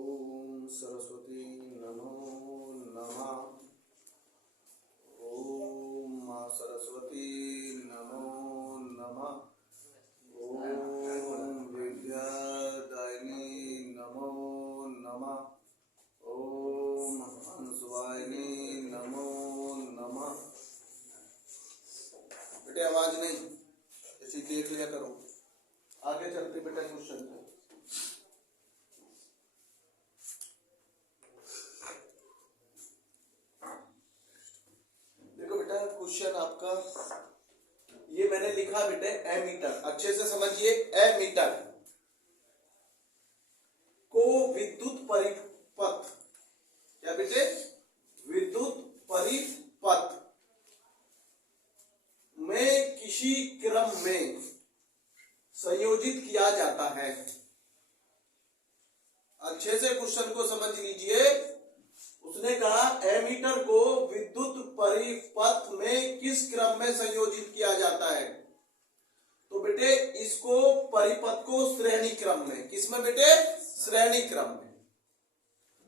ओम सरस्वती नमो नमः। ओम मां सरस्वती नमो नमः। ओम विद्यादायिनी नमो नमः। ओम हंसवाहिनी नमो नमः। बेटे आवाज नहीं, ऐसी देख लिया करो। आगे चलते बेटा क्वेश्चन को। देखो बेटा क्वेश्चन आपका ये मैंने लिखा बेटे एमीटर, अच्छे से समझिए। एमीटर को विद्युत परिपथ, क्या बेटे, विद्युत परिपथ में किसी क्रम में संयोजित किया जाता है। अच्छे से क्वेश्चन को समझ लीजिए। उसने कहा एमीटर को विद्युत परिपथ में किस क्रम में संयोजित किया जाता है। तो बेटे इसको परिपथ को श्रेणी क्रम में, किसमें बेटे, श्रेणी क्रम में।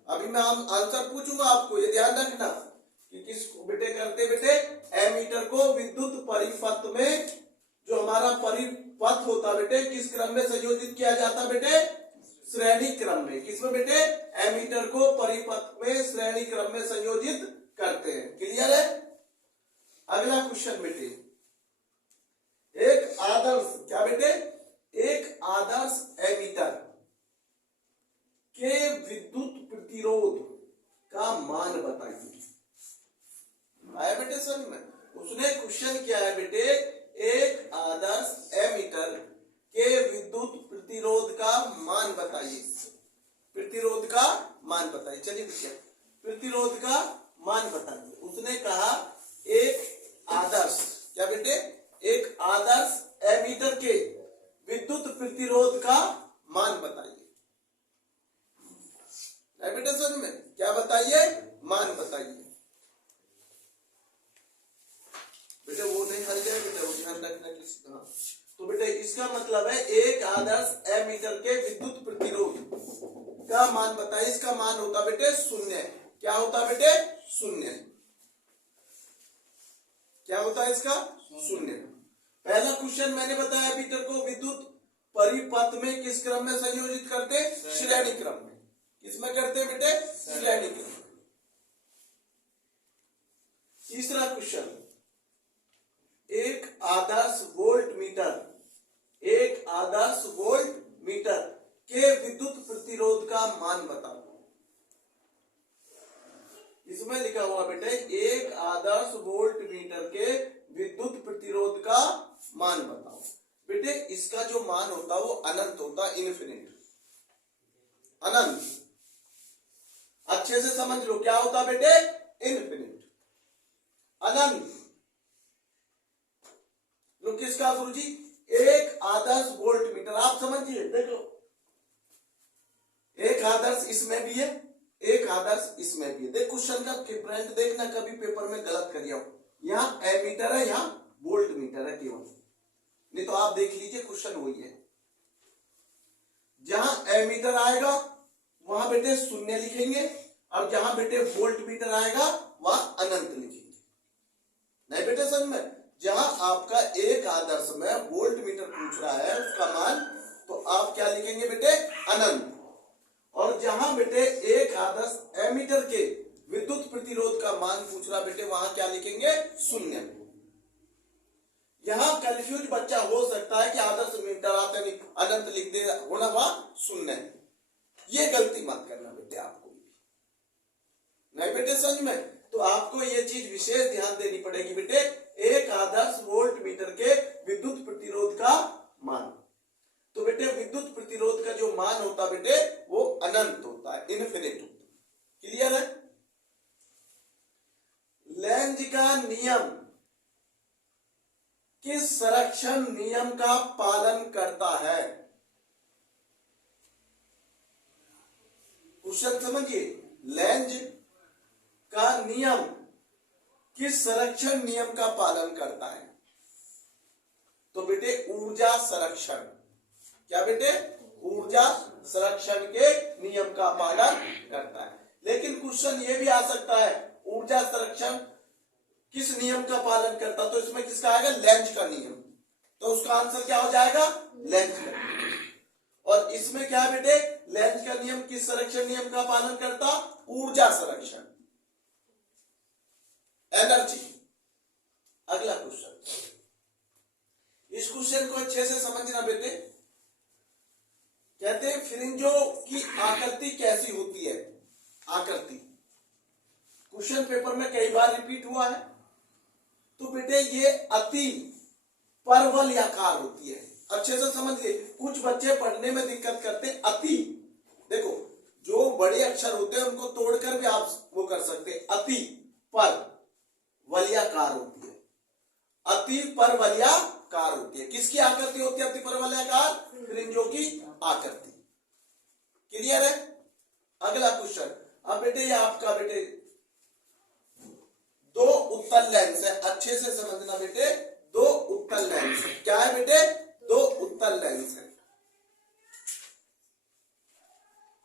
अभी मैं आंसर पूछूंगा आपको, ये ध्यान रखना कि किसको बेटे करते बेटे, एमीटर को विद्युत परिपथ में, जो हमारा परिपथ होता बेटे, किस क्रम में संयोजित किया जाता बेटे, श्रेणी क्रम में। किसमें बेटे, एमीटर को परिपथ में श्रेणी क्रम में संयोजित करते हैं। क्लियर है। अगला क्वेश्चन बेटे, एक आदर्श, क्या बेटे, एक आदर्श एमीटर के विद्युत प्रतिरोध का मान बताइए। आया बेटे समझ में। उसने क्वेश्चन किया है बेटे, एक आदर्श एमीटर के विद्युत प्रतिरोध का मान बताइए। प्रतिरोध का मान बताइए। चलिए बेटा प्रतिरोध का मान बताइए। उसने कहा एक आदर्श, क्या बेटे, एक आदर्श एमीटर के विद्युत प्रतिरोध का मान बताइए। बेटे समझ में, क्या बताइए, मान बताइए। बेटे वो नहीं हल जाए बेटे, वो ध्यान रखना किसी। हाँ तो बेटे इसका मतलब है एक आदर्श एमीटर के विद्युत प्रतिरोध का मान बताइए। इसका मान होता बेटे शून्य। क्या होता बेटे, शून्य। क्या होता है इसका, शून्य। पहला क्वेश्चन मैंने बताया एमीटर को विद्युत परिपथ में किस क्रम में संयोजित करते, श्रेणी क्रम में। किसमें करते बेटे, श्रेणी क्रम में। तीसरा क्वेश्चन, एक आदर्श वोल्ट मीटर, एक आदर्श वोल्ट मीटर के विद्युत प्रतिरोध का मान बताओ। इसमें लिखा हुआ बेटे, एक आदर्श वोल्ट मीटर के विद्युत प्रतिरोध का मान बताओ। बेटे इसका जो मान होता वो अनंत होता, इनफिनिट, अनंत। अच्छे से समझ लो, क्या होता बेटे, इनफिनिट, अनंत। लो किसका गुरुजी, एक आदर्श वोल्ट मीटर। आप समझिए, देखो एक आदर्श इसमें भी है, एक आदर्श इसमें भी है। देख क्वेश्चन का प्रिंट देखना, कभी पेपर में गलत करिए। यहाँ एमीटर है, यहाँ वोल्ट मीटर है केवल, नहीं तो आप देख लीजिए क्वेश्चन वही है। जहां एमीटर आएगा वहां बेटे शून्य लिखेंगे, और जहां बेटे वोल्ट मीटर आएगा वहां अनंत लिखेंगे। नहीं बेटे समझ में। जहां आपका एक आदर्श में वोल्ट मीटर पूछ रहा है उसका मान, तो आप क्या लिखेंगे बेटे, अनंत। और जहां बेटे एक आदर्श एमीटर के विद्युत प्रतिरोध का मान पूछ रहा बेटे, वहां क्या लिखेंगे, शून्य। यहां कंफ्यूज बच्चा हो सकता है कि आदर्श मीटर आते नहीं अनंत लिख दे, होना वहां शून्य। ये गलती मत करना बेटे आपको भी। नहीं बेटे समझ में। तो आपको ये चीज विशेष ध्यान देनी पड़ेगी बेटे, एक आदर्श वोल्ट मीटर के विद्युत प्रतिरोध का मान। तो बेटे विद्युत प्रतिरोध का जो मान होता बेटे वो अनंत होता है, इनफिनिट होता है। क्लियर है। लेंज का नियम किस संरक्षण नियम का पालन करता है। क्वेश्चन समझिए, लेंज का नियम किस संरक्षण नियम का पालन करता है। तो बेटे ऊर्जा संरक्षण। क्या बेटे, ऊर्जा संरक्षण के नियम का पालन करता है। लेकिन क्वेश्चन ये भी आ सकता है, ऊर्जा संरक्षण किस नियम का पालन करता, तो इसमें किसका आएगा, लेंज का नियम। तो उसका आंसर क्या हो जाएगा, लेंज का नियम। और इसमें क्या है बेटे, लेंज का नियम किस संरक्षण नियम का पालन करता, ऊर्जा संरक्षण, एनर्जी। अगला क्वेश्चन, इस क्वेश्चन को अच्छे से समझना बेटे। कहते हैं फ्रिंजों की आकृति कैसी होती है, आकृति क्वेश्चन पेपर में कई बार रिपीट हुआ है। तो बेटे ये अति परवलयाकार होती है, अच्छे से समझिए। कुछ बच्चे पढ़ने में दिक्कत करते हैं, अति, देखो जो बड़े अक्षर होते हैं उनको तोड़कर भी आप वो कर सकते हैं, अति परवलयाकार होती है, अति परवलयाकार होती है। किसकी आकृति होती है अति परवलयाकार, फ्रिंजों की आकृति। क्लियर है। अगला क्वेश्चन, अब बेटे ये आपका बेटे दो उत्तल लेंस है, अच्छे से समझना बेटे, दो उत्तल लेंस है। क्या है बेटे, दो उत्तल लेंस है।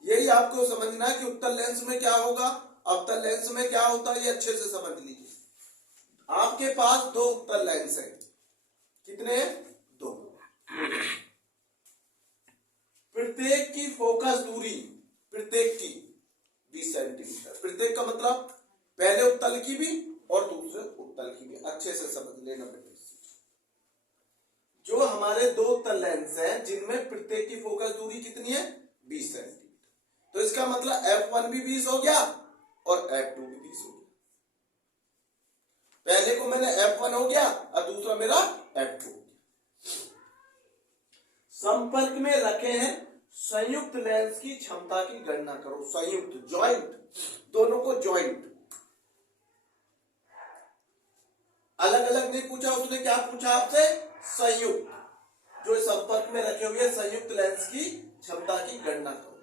यही आपको समझना है कि उत्तल लेंस में क्या होगा, अवतल लेंस में क्या होता है, ये अच्छे से समझ लीजिए। आपके पास दो उत्तल लेंस है, कितने, दो। प्रत्येक की फोकस दूरी, प्रत्येक की 20 सेंटीमीटर। प्रत्येक का मतलब पहले उत्तल की भी और दूसरे उत्तल की भी, अच्छे से समझ लेना बेटे। जो हमारे दो उत्तल लेंस हैं जिनमें प्रत्येक की फोकस दूरी कितनी है, 20 सेंटीमीटर। तो इसका मतलब F1 भी 20 हो गया और F2 भी 20 हो गया। पहले को मैंने F1 हो गया और दूसरा मेरा F2 हो गया। संपर्क में रखे हैं संयुक्त लेंस की क्षमता की गणना करो। संयुक्त, जॉइंट, दोनों को जॉइंट, अलग अलग नहीं पूछा उसने, क्या पूछा आपसे, संयुक्त, जो संपर्क में रखे हुए संयुक्त लेंस की क्षमता की गणना करो।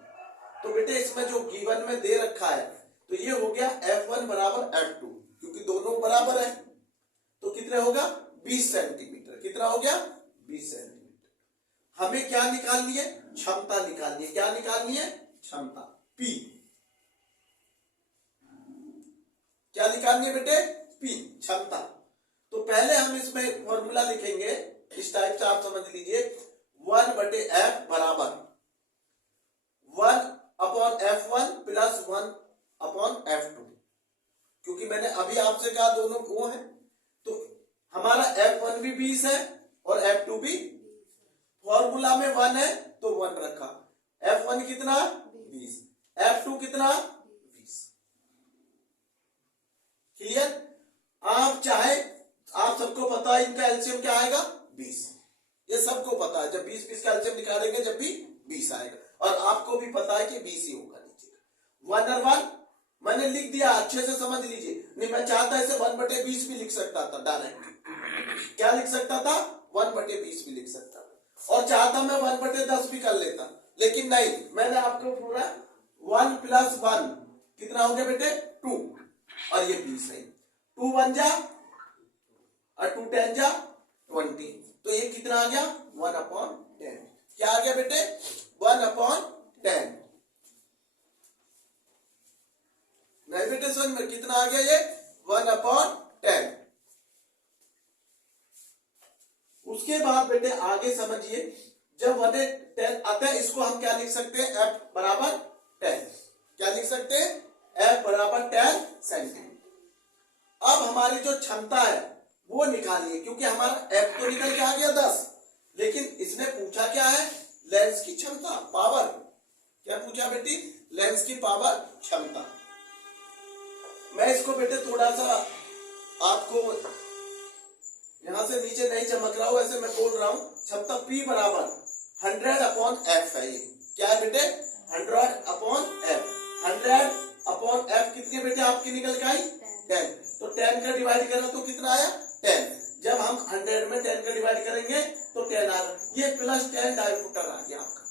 तो बेटे इसमें जो गिवन में दे रखा है, तो ये हो गया F1 बराबर F2, क्योंकि दोनों बराबर है। तो कितने होगा, 20 सेंटीमीटर। कितना हो गया, 20 सेंटीमीटर। हमें क्या निकालनी है, क्षमता निकालनी है। क्या निकालनी है, क्षमता, P। क्या निकालनी है बेटे, P, क्षमता। तो पहले हम इसमें फॉर्मूला लिखेंगे, इस टाइप से आप समझ लीजिए। 1/F बराबर 1/F1 प्लस 1/F2, क्योंकि मैंने अभी आपसे कहा दोनों वो है। तो हमारा F1 भी 20 है और F2 भी, फॉर्मूला में 1 है तो 1 रखा। F1 कितना, 20, F2 कितना, 20। क्लियर। आप चाहे, आप सबको पता है इनका एलसीएम क्या आएगा, 20। ये सबको पता है, जब 20 का एलसीएम निकालेंगे जब भी 20 आएगा। और आपको भी पता है कि 20 ही होगा नीचे। 1 और 1 मैंने लिख दिया, अच्छे से समझ लीजिए। नहीं मैं चाहता इसे 1/20 भी लिख सकता था डायरेक्ट। क्या लिख सकता था, 1/20 भी लिख सकता था। और चाहता मैं 1/10 भी कर लेता, लेकिन नहीं, मैंने आपको पूरा 1 + 1 कितना हो गया बेटे, 2, और ये 20 है। 2 1 जा और 2 10 जा 20, तो ये कितना आ गया, 1/10। क्या आ गया बेटे, 1/10। नहीं बेटे समझ में, कितना आ गया ये, 1/10। उसके बाद बेटे आगे समझिए, जब 1/10 आता है, इसको हम क्या लिख सकते हैं, F बराबर 10। क्या लिख सकते हैं, F बराबर 10 सेंटीमीटर। अब हमारी जो क्षमता है वो निकालिए, क्योंकि हमारा F तो निकल के आ गया 10, लेकिन इसने पूछा क्या है, लेंस की क्षमता, पावर। क्या पूछा बेटी, लेंस की पावर, क्षमता। मैं इसको बेटे थोड़ा सा आपको यहां से नीचे नहीं चमक रहा हूं, ऐसे मैं बोल रहा हूं। क्षमता P बराबर 100/F है। ये क्या है बेटे, 100/F। 100/F कितनी बेटे आपकी निकल के आई, 10। तो 10 का डिवाइड करना तो कितना आया, 10। जब हम 100 में 10 का डिवाइड करेंगे तो 10 आ रहा, ये +10 डायमीटर आ गया आपका।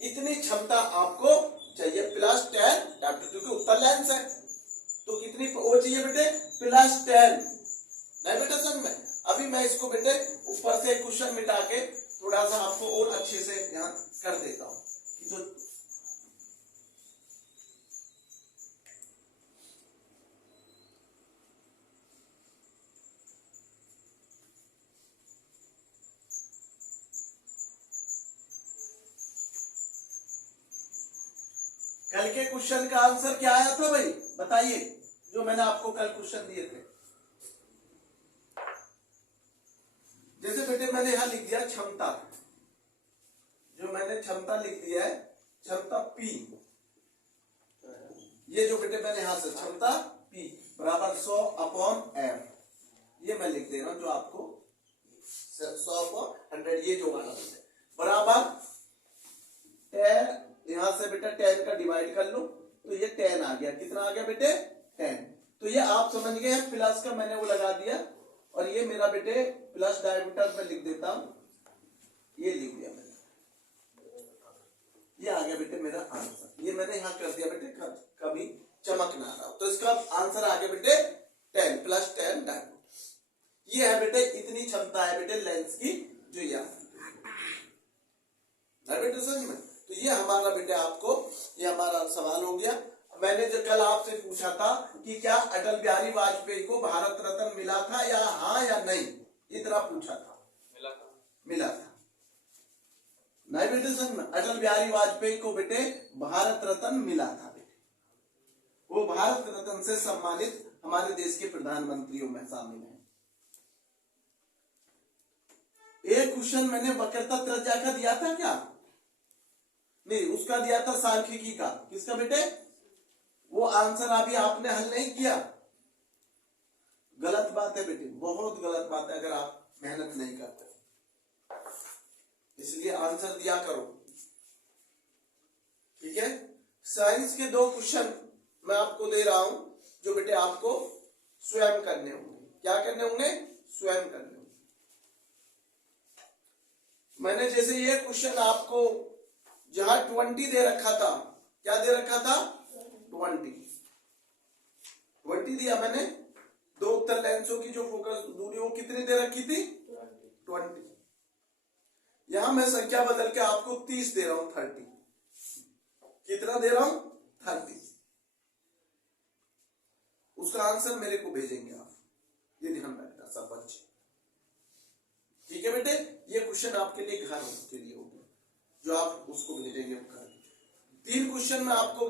इतनी क्षमता आपको चाहिए, +10 डायमीटर, क्योंकि उत्तल लेंस है। तो कितनी वो चाहिए बेटे, +10। नहीं बेटे समझ में। अभी मैं इसको बेटे ऊपर से क्वेश्चन मिटा के थोड़ा सा आपको और अच्छे से यहाँ कर देता हूं कि जो कल के क्वेश्चन का आंसर क्या आया था भाई, बताइए, जो मैंने आपको कल क्वेश्चन दिए थे। जैसे बेटे मैंने यहां लिख दिया क्षमता, जो मैंने क्षमता लिख दिया है, क्षमता P, ये जो बेटे मैंने यहां से क्षमता P बराबर 100/m, ये मैं लिख दे रहा हूं, जो आपको 100/100 ये जो वाला बराबर 10, यहां से बेटा 10 का डिवाइड कर लो तो ये 10 आ गया। कितना आ गया बेटे 10। तो ये आप समझ गए, प्लस का मैंने वो लगा दिया, और ये मेरा बेटे प्लस डायमीटर में लिख देता हूं, ये लिख दिया मैंने, ये आ गया बेटे मेरा आंसर। ये मैंने यहां कर दिया बेटे, कभी चमक ना रहा, तो इसका आंसर आ गया बेटे 10 + 10 डायमीटर। ये है बेटे, इतनी क्षमता है बेटे लेंस की, जो ये बेटे समझ में। तो ये हमारा बेटे आपको, ये हमारा सवाल हो गया। मैंने जो कल आपसे पूछा था कि क्या अटल बिहारी वाजपेयी को भारत रत्न मिला था, या हाँ या नहीं, इतना पूछा था। मिला था नहीं बेटे समझ में। अटल बिहारी वाजपेयी को बेटे भारत रत्न मिला था बेटे, वो भारत रत्न से सम्मानित हमारे देश के प्रधानमंत्रियों में शामिल है। एक क्वेश्चन मैंने वक्रता त्रिज्या का दिया था क्या, नहीं, उसका दिया था सांख्यिकी का। किसका बेटे, वो आंसर अभी आपने हल नहीं किया। गलत बात है बेटे, बहुत गलत बात है अगर आप मेहनत नहीं करते, इसलिए आंसर दिया करो, ठीक है। साइंस के 2 क्वेश्चन मैं आपको दे रहा हूं, जो बेटे आपको स्वयं करने होंगे। क्या करने होंगे, स्वयं करने होंगे। मैंने जैसे ये क्वेश्चन आपको जहां 20 दे रखा था, क्या दे रखा था 20 दिया मैंने, 2 उत्तर लेंसों की जो फोकस दूरी वो कितनी दे रखी थी 20। यहां मैं संख्या बदल के आपको 30 दे रहा हूं, 30। कितना दे रहा हूं 30। उसका आंसर मेरे को भेजेंगे आप, ये ध्यान रखना सब बच्चे, ठीक है बेटे। ये क्वेश्चन आपके लिए घर के लिए होगा, जो आप उसको भेजेंगे। 3 क्वेश्चन मैं आपको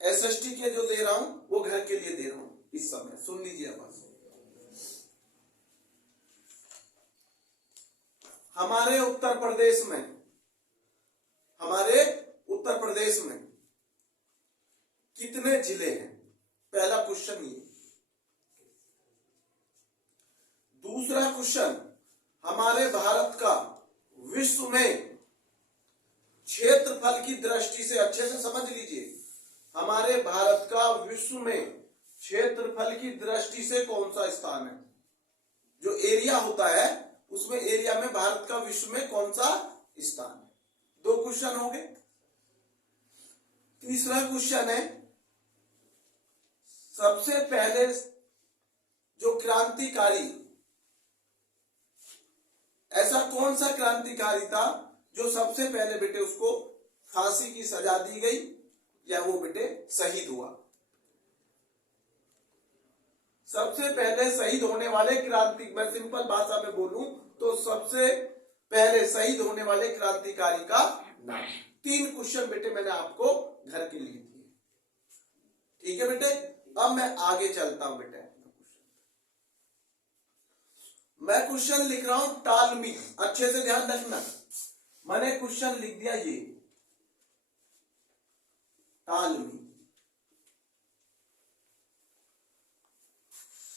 SST के जो दे रहा हूं, वो घर के लिए दे रहा हूं इस समय, सुन लीजिए बस। हमारे उत्तर प्रदेश में कितने जिले हैं, पहला क्वेश्चन ये। दूसरा क्वेश्चन, हमारे भारत का विश्व में क्षेत्रफल की दृष्टि से, अच्छे से समझ लीजिए, हमारे भारत का विश्व में क्षेत्रफल की दृष्टि से कौन सा स्थान है। जो एरिया होता है उसमें, एरिया में भारत का विश्व में कौन सा स्थान है। 2 क्वेश्चन हो गए। तीसरा क्वेश्चन है, सबसे पहले जो क्रांतिकारी, ऐसा कौन सा क्रांतिकारी था जो सबसे पहले बेटे उसको फांसी की सजा दी गई, या वो बेटे शहीद हुआ। सबसे पहले शहीद होने वाले क्रांति, मैं सिंपल भाषा में बोलूं तो सबसे पहले शहीद होने वाले क्रांतिकारी का नाम। 3 क्वेश्चन बेटे मैंने आपको घर के लिए दिए, ठीक है बेटे। अब मैं आगे चलता हूं बेटे, मैं क्वेश्चन लिख रहा हूं टालमी, अच्छे से ध्यान रखना। मैंने क्वेश्चन लिख दिया ये टालमी,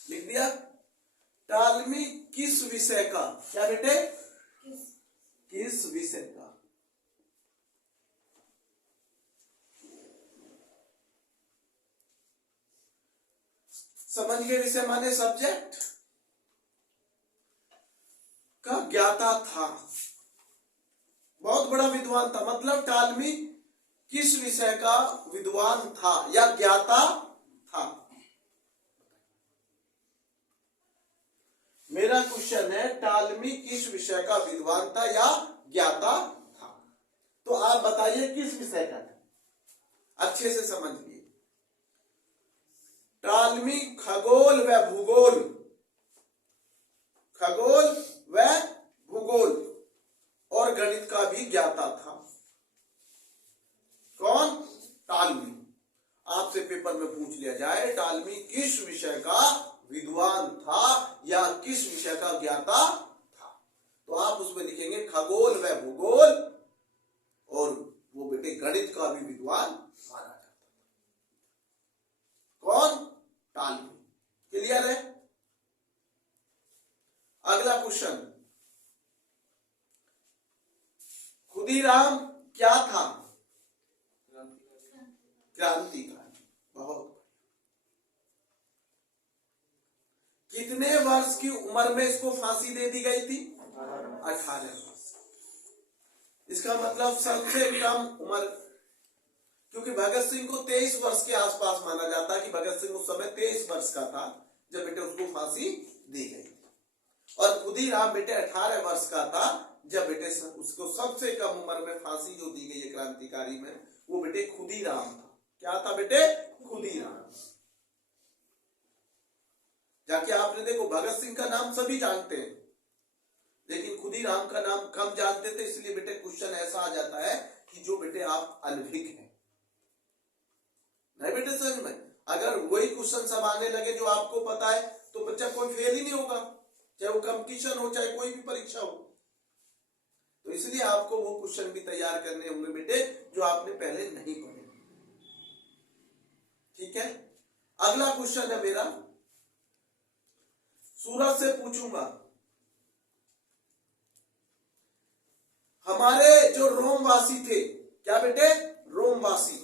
लिख दिया। टालमी किस विषय का, क्या बेटे, किस विषय का। समझ गए, विषय माने सब्जेक्ट का ज्ञाता था, बहुत बड़ा विद्वान था। मतलब टालमी किस विषय का विद्वान था या ज्ञाता था। मेरा क्वेश्चन है टालमी किस विषय का विद्वान था या ज्ञाता था? तो आप बताइए किस विषय का था? अच्छे से समझ लिए। टालमी खगोल व भूगोल, खगोल व भूगोल और गणित का भी ज्ञाता था। कौन? टालमी। आपसे पेपर में पूछ लिया जाए टालमी किस विषय का विद्वान था या किस विषय का ज्ञाता था, तो आप उसमें लिखेंगे खगोल व भूगोल और वो बेटे गणित का भी विद्वान माना जाता था। कौन? टालमी। क्लियर है? अगला क्वेश्चन, खुदीराम क्या था? क्रांतिकारी। बहुत। कितने वर्ष की उम्र में इसको फांसी दे दी गई थी? 18 वर्ष। इसका मतलब सबसे कम उम्र, क्योंकि भगत सिंह को 23 वर्ष के आसपास माना जाता है कि भगत सिंह उस समय 23 वर्ष का था जब बेटे उसको फांसी दी गई थी, और खुदीराम बेटे 18 वर्ष का था जब बेटे उसको सबसे कम उम्र में फांसी जो दी गई है क्रांतिकारी में, वो बेटे खुदीराम था। क्या था बेटे? खुदीराम। जाके आपने देखो भगत सिंह का नाम सभी जानते हैं, लेकिन खुदीराम का नाम कम जानते थे, इसलिए बेटे क्वेश्चन ऐसा आ जाता है कि जो बेटे आप अनभिज्ञ हैं। नहीं बेटे समझ में? अगर वही क्वेश्चन सब आने लगे जो आपको पता है तो बच्चा कोई फेल ही नहीं होगा, चाहे वो कंपटीशन हो चाहे कोई भी परीक्षा हो। तो इसलिए आपको वो क्वेश्चन भी तैयार करने होंगे बेटे जो आपने पहले नहीं पढ़े। ठीक है? अगला क्वेश्चन है मेरा, सूरज से पूछूंगा, हमारे जो रोमवासी थे, क्या बेटे? रोमवासी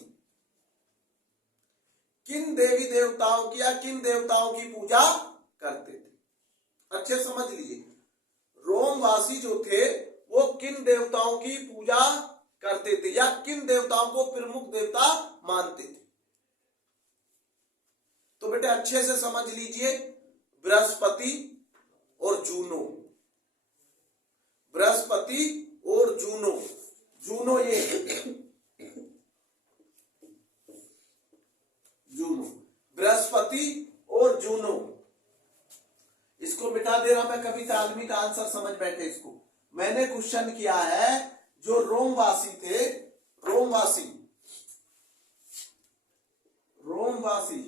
किन देवी देवताओं की या किन देवताओं की पूजा करते थे? अच्छे समझ लीजिए, रोमवासी जो थे वो किन देवताओं की पूजा करते थे या किन देवताओं को प्रमुख देवता मानते थे? तो बेटे अच्छे से समझ लीजिए, बृहस्पति और जूनो, बृहस्पति और जूनो, जूनो ये जूनो, बृहस्पति और जूनो, इसको मिटा दे रहा मैं, कभी तालमी का आंसर समझ बैठे इसको। मैंने क्वेश्चन किया है जो रोमवासी थे, रोमवासी, रोमवासी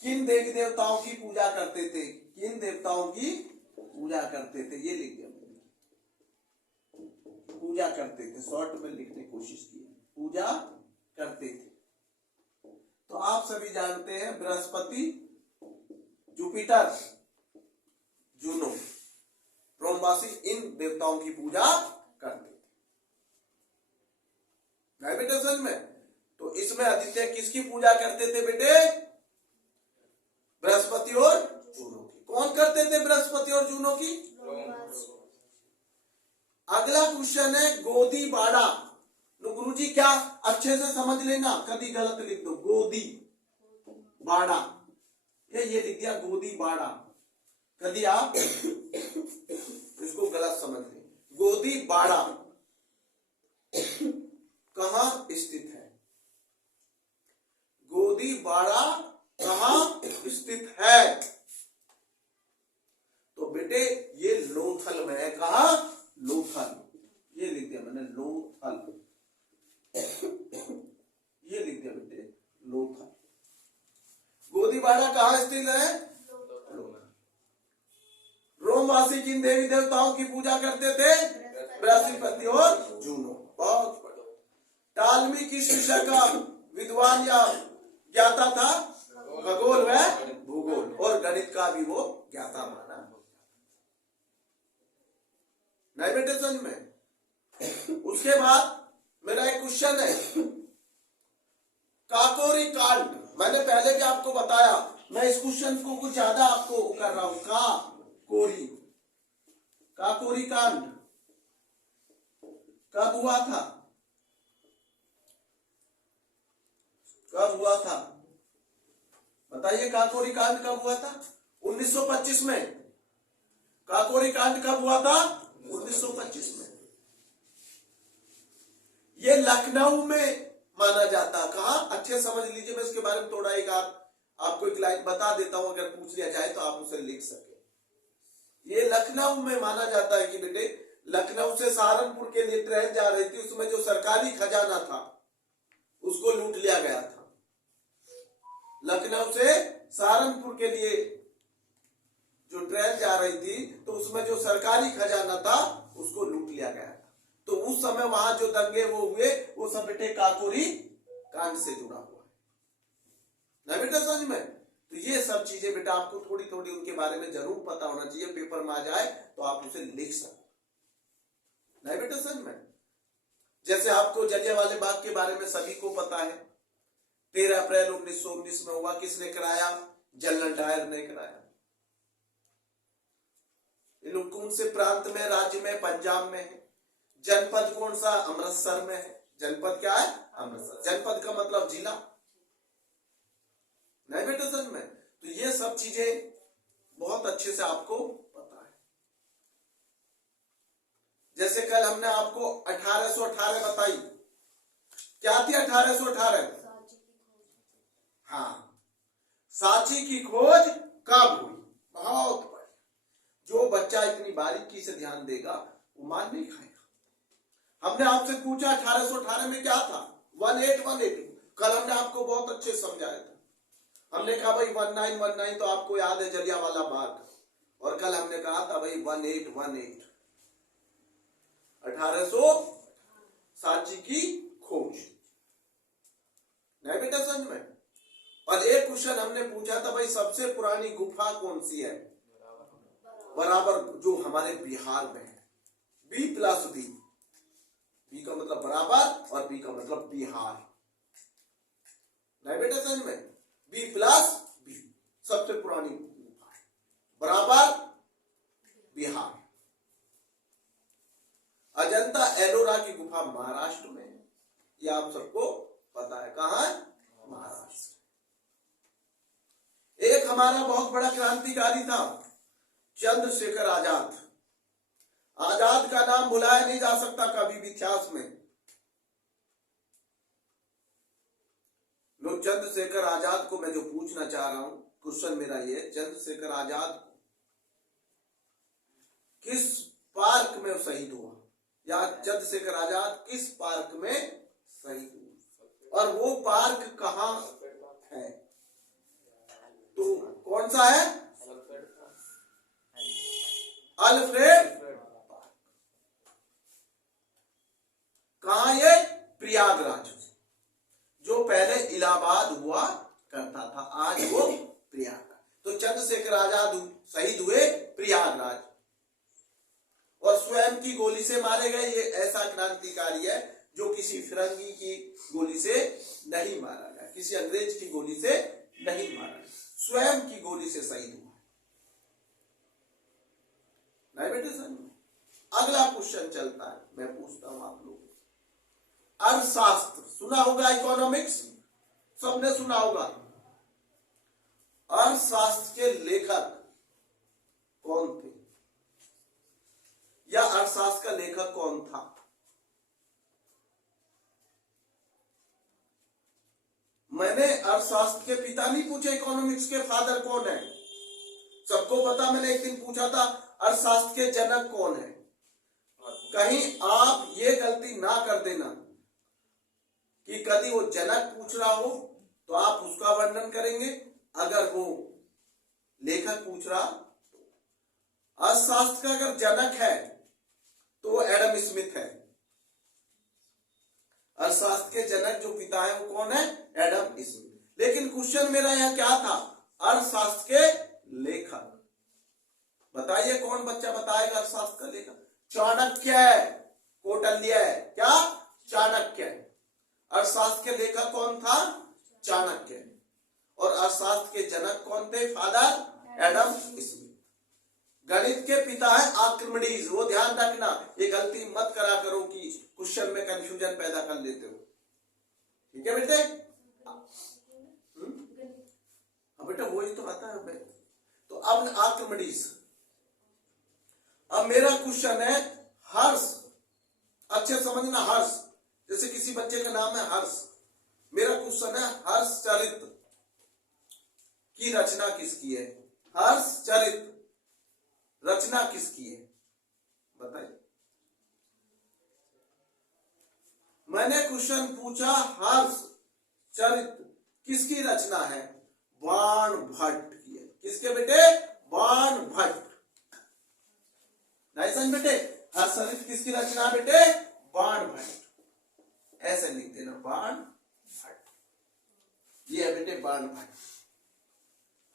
किन देवी देवताओं की पूजा करते थे? किन देवताओं की पूजा करते थे? ये लिख दिया मैंने, पूजा करते थे, शॉर्ट में लिखने की कोशिश की, पूजा करते थे। तो आप सभी जानते हैं बृहस्पति, जुपिटर, जूनो, रोमवासी इन देवताओं की पूजा करते थे। नहीं बेटे समझ में? तो इसमें आदित्य किसकी पूजा करते थे बेटे? बृहस्पति और जूनो की। कौन करते थे बृहस्पति और जूनो की? अगला क्वेश्चन है गोदी बाड़ा। गुरुजी क्या? अच्छे से समझ लेना, कभी गलत लिख दो, गोदी बाड़ा, ये लिख दिया गोदी बाड़ा, कभी आप इसको गलत समझ लें। गोदी बाड़ा कहां स्थित है? गोदी बाड़ा कहां स्थित है? तो बेटे ये लोथल में है। कहा? लोथल, ये लिख दिया मैंने, लोथल, ये लिख दिया बेटे, लोथल। गोदीबाड़ा कहां स्थित है? रोमवासी किन देवी देवताओं की पूजा करते थे? बृहस्पति और जूनो। बहुत बड़ा। टालमी किस विषय का विद्वान या ज्ञाता था? खगोल व भूगोल और गणित का भी वो ज्ञाता माना। नहीं बेटे समझ में? उसके बाद मेरा एक क्वेश्चन है, काकोरी कांड। मैंने पहले भी आपको बताया, मैं इस क्वेश्चन को कुछ ज्यादा आपको कर रहा हूं। काकोरी, काकोरी कांड कब हुआ था? कब हुआ था? बताइए, काकोरी कांड कब हुआ था? 1925 में। काकोरी कांड कब हुआ था? 1925 में। ये लखनऊ में माना जाता। कहा? अच्छे समझ लीजिए, मैं इसके बारे में थोड़ा एक आपको एक लाइन बता देता हूं, अगर पूछ लिया जाए तो आप उसे लिख सके। ये लखनऊ में माना जाता है कि बेटे लखनऊ से सहारनपुर के लिए ट्रेन जा रही थी, उसमें जो सरकारी खजाना था उसको लूट लिया गया था। लखनऊ से सहारनपुर के लिए जो ट्रेन जा रही थी तो उसमें जो सरकारी खजाना था उसको लूट लिया गया था। तो उस समय वहां जो दंगे वो हुए वो सब बेटे काकोरी कांड से जुड़ा हुआ है ना बेटा, समझ में? तो ये सब चीजें बेटा आपको थोड़ी थोड़ी उनके बारे में जरूर पता होना चाहिए, पेपर में आ जाए तो आप उसे लिख सको ना बेटा, समझ में? जैसे आपको जलियांवाले बाग के बारे में सभी को पता है, 13 अप्रैल 1919 में हुआ। किसने कराया? जनरल डायर ने कराया। ये लोग कौन से प्रांत में, राज्य में? पंजाब में है। जनपद कौन सा? अमृतसर में है। जनपद क्या है? अमृतसर। जनपद का मतलब जिला, नहीं बेटा समझ में? तो ये सब चीजें बहुत अच्छे से आपको पता है। जैसे कल हमने आपको 1818 बताई, क्या थी 1818? हाँ, सांची की खोज कब हुई? बहुत बढ़िया। जो बच्चा इतनी बारीकी से ध्यान देगा वो मान नहीं खाएगा। हमने आपसे पूछा 1818 में क्या था? 1818। कल हमने आपको बहुत अच्छे समझाया था। हमने कहा भाई 1919 तो आपको याद है जलियांवाला बाग, और कल हमने कहा था भाई 1818 1800 सांची की खोज, नहीं बेटा समझ में? और एक क्वेश्चन हमने पूछा था भाई सबसे पुरानी गुफा कौन सी है? बराबर, जो हमारे बिहार में है। B+B, बी का मतलब बराबर और बी का मतलब बिहार, नहीं बेटा समझ में? B+B सबसे पुरानी गुफा है, बराबर बिहार। अजंता एलोरा की गुफा महाराष्ट्र में है, यह आप सबको पता है। कहां है? महाराष्ट्र। एक हमारा बहुत बड़ा क्रांतिकारी था चंद्रशेखर आजाद। आजाद का नाम भुलाया नहीं जा सकता कभी भी इतिहास में। लोग चंद्रशेखर आजाद को, मैं जो पूछना चाह रहा हूं क्वेश्चन मेरा ये, चंद्रशेखर आजाद किस पार्क में शहीद हुआ, या चंद्रशेखर आजाद किस पार्क में शहीद हुआ, और वो पार्क कहां है? तो कौन सा है? Alfred park. कहां? ये प्रयागराज, जो पहले इलाहाबाद हुआ करता था, आज वो प्रयागराज। तो चंद्रशेखर आजाद शहीद हुए प्रयागराज, और स्वयं की गोली से मारे गए। ये ऐसा क्रांतिकारी है जो किसी फिरंगी की गोली से नहीं मारा गया, किसी अंग्रेज की गोली से नहीं मारा गया, स्वयं की गोली से शहीद हुआ, नहीं बेटे सर? अगला क्वेश्चन चलता है, मैं पूछता हूं आप लोगों से। अर्थशास्त्र सुना होगा, इकोनॉमिक्स सबने सुना होगा। अर्थशास्त्र के लेखक कौन थे, या अर्थशास्त्र का लेखक कौन था? मैंने अर्थशास्त्र के पिता नहीं पूछे, इकोनॉमिक्स के फादर कौन है? सबको पता, मैंने एक दिन पूछा था अर्थशास्त्र के जनक कौन है। कहीं आप ये गलती ना कर देना कि कभी वो जनक पूछ रहा हो तो आप उसका वर्णन करेंगे, अगर वो लेखक पूछ रहा। अर्थशास्त्र का अगर जनक है तो वो एडम स्मिथ है। अर्थशास्त्र के जनक जो पिता है वो कौन है? Adam Smith. लेकिन क्वेश्चन मेरा यहाँ क्या था? अर्थशास्त्र के लेखक बताइए, कौन बच्चा बताएगा अर्थशास्त्र का लेखक? चाणक्य है, कौटिल्य है, क्या? चाणक्य। अर्थशास्त्र के लेखक कौन था? चाणक्य। और अर्थशास्त्र के जनक कौन थे? Father Adam Smith. गणित के पिता है आर्किमिडीज। वो ध्यान रखना, ये गलती मत करा करो कि क्वेश्चन में कंफ्यूजन पैदा कर लेते हो, ठीक है बेटे? हाँ बेटा, वही तो आता है। तो अब आर्किमिडीज। अब मेरा क्वेश्चन है हर्ष, अच्छे समझना, हर्ष जैसे किसी बच्चे का नाम है हर्ष। मेरा क्वेश्चन है हर्ष चरित की रचना किसकी है? हर्ष चरित रचना किसकी है बताइए। मैंने क्वेश्चन पूछा हर्ष चरित किसकी रचना है? बाण भट्ट की है। किसके बेटे? बाण भट्ट। नहीं समझ बेटे? हर्ष चरित किसकी रचना है बेटे? बाण भट्ट। ऐसे लिख देना, बाण भट्ट। ये है बेटे बाण भट्ट।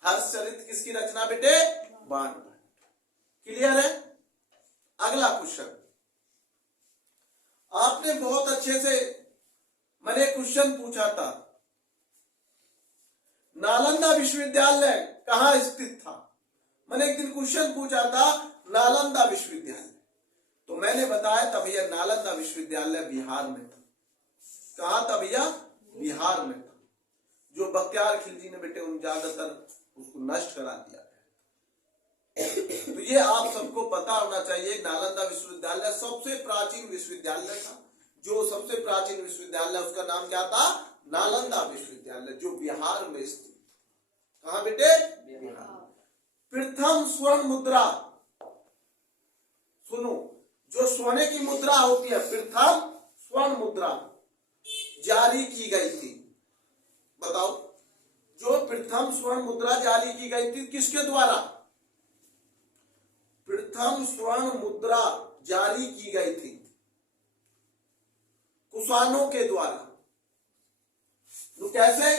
हर्ष चरित किसकी रचना बेटे? बाण भट्ट। क्लियर है? अगला क्वेश्चन आपने बहुत अच्छे से, मैंने क्वेश्चन पूछा था नालंदा विश्वविद्यालय कहां स्थित था। मैंने एक दिन क्वेश्चन पूछा था नालंदा विश्वविद्यालय, तो मैंने बताया था भैया नालंदा विश्वविद्यालय बिहार में था। कहां था भैया? बिहार में था। जो बख्तियार खिलजी ने बेटे उन ज्यादातर उसको नष्ट करा दिया। तो ये आप सबको पता होना चाहिए, नालंदा विश्वविद्यालय सबसे प्राचीन विश्वविद्यालय था। जो सबसे प्राचीन विश्वविद्यालय उसका नाम क्या था? नालंदा विश्वविद्यालय, जो बिहार में स्थित। कहां बेटे? बिहार। प्रथम स्वर्ण मुद्रा, सुनो, जो सोने की मुद्रा होती है प्रथम स्वर्ण मुद्रा जारी की गई थी। बताओ, जो प्रथम स्वर्ण मुद्रा जारी की गई थी किसके द्वारा? प्रथम स्वर्ण मुद्रा जारी की गई थी कुषाणों के द्वारा। तो कैसे?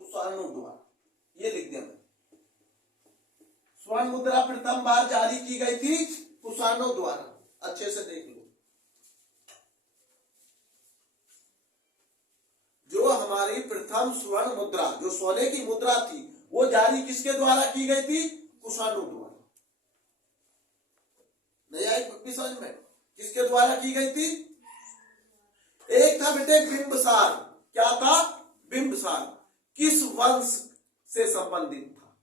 कुषाणों द्वारा, ये लिख दिया। स्वर्ण मुद्रा प्रथम बार जारी की गई थी कुषाणों द्वारा। अच्छे से देख लो, जो हमारी प्रथम स्वर्ण मुद्रा जो सोने की मुद्रा थी वो जारी किसके द्वारा की गई थी? कुषाणों द्वारा। नहीं आई समझ में? किसके द्वारा की गई थी? एक था बेटे बिंबसार। क्या था? बिंबसार। किस वंश से संबंधित था?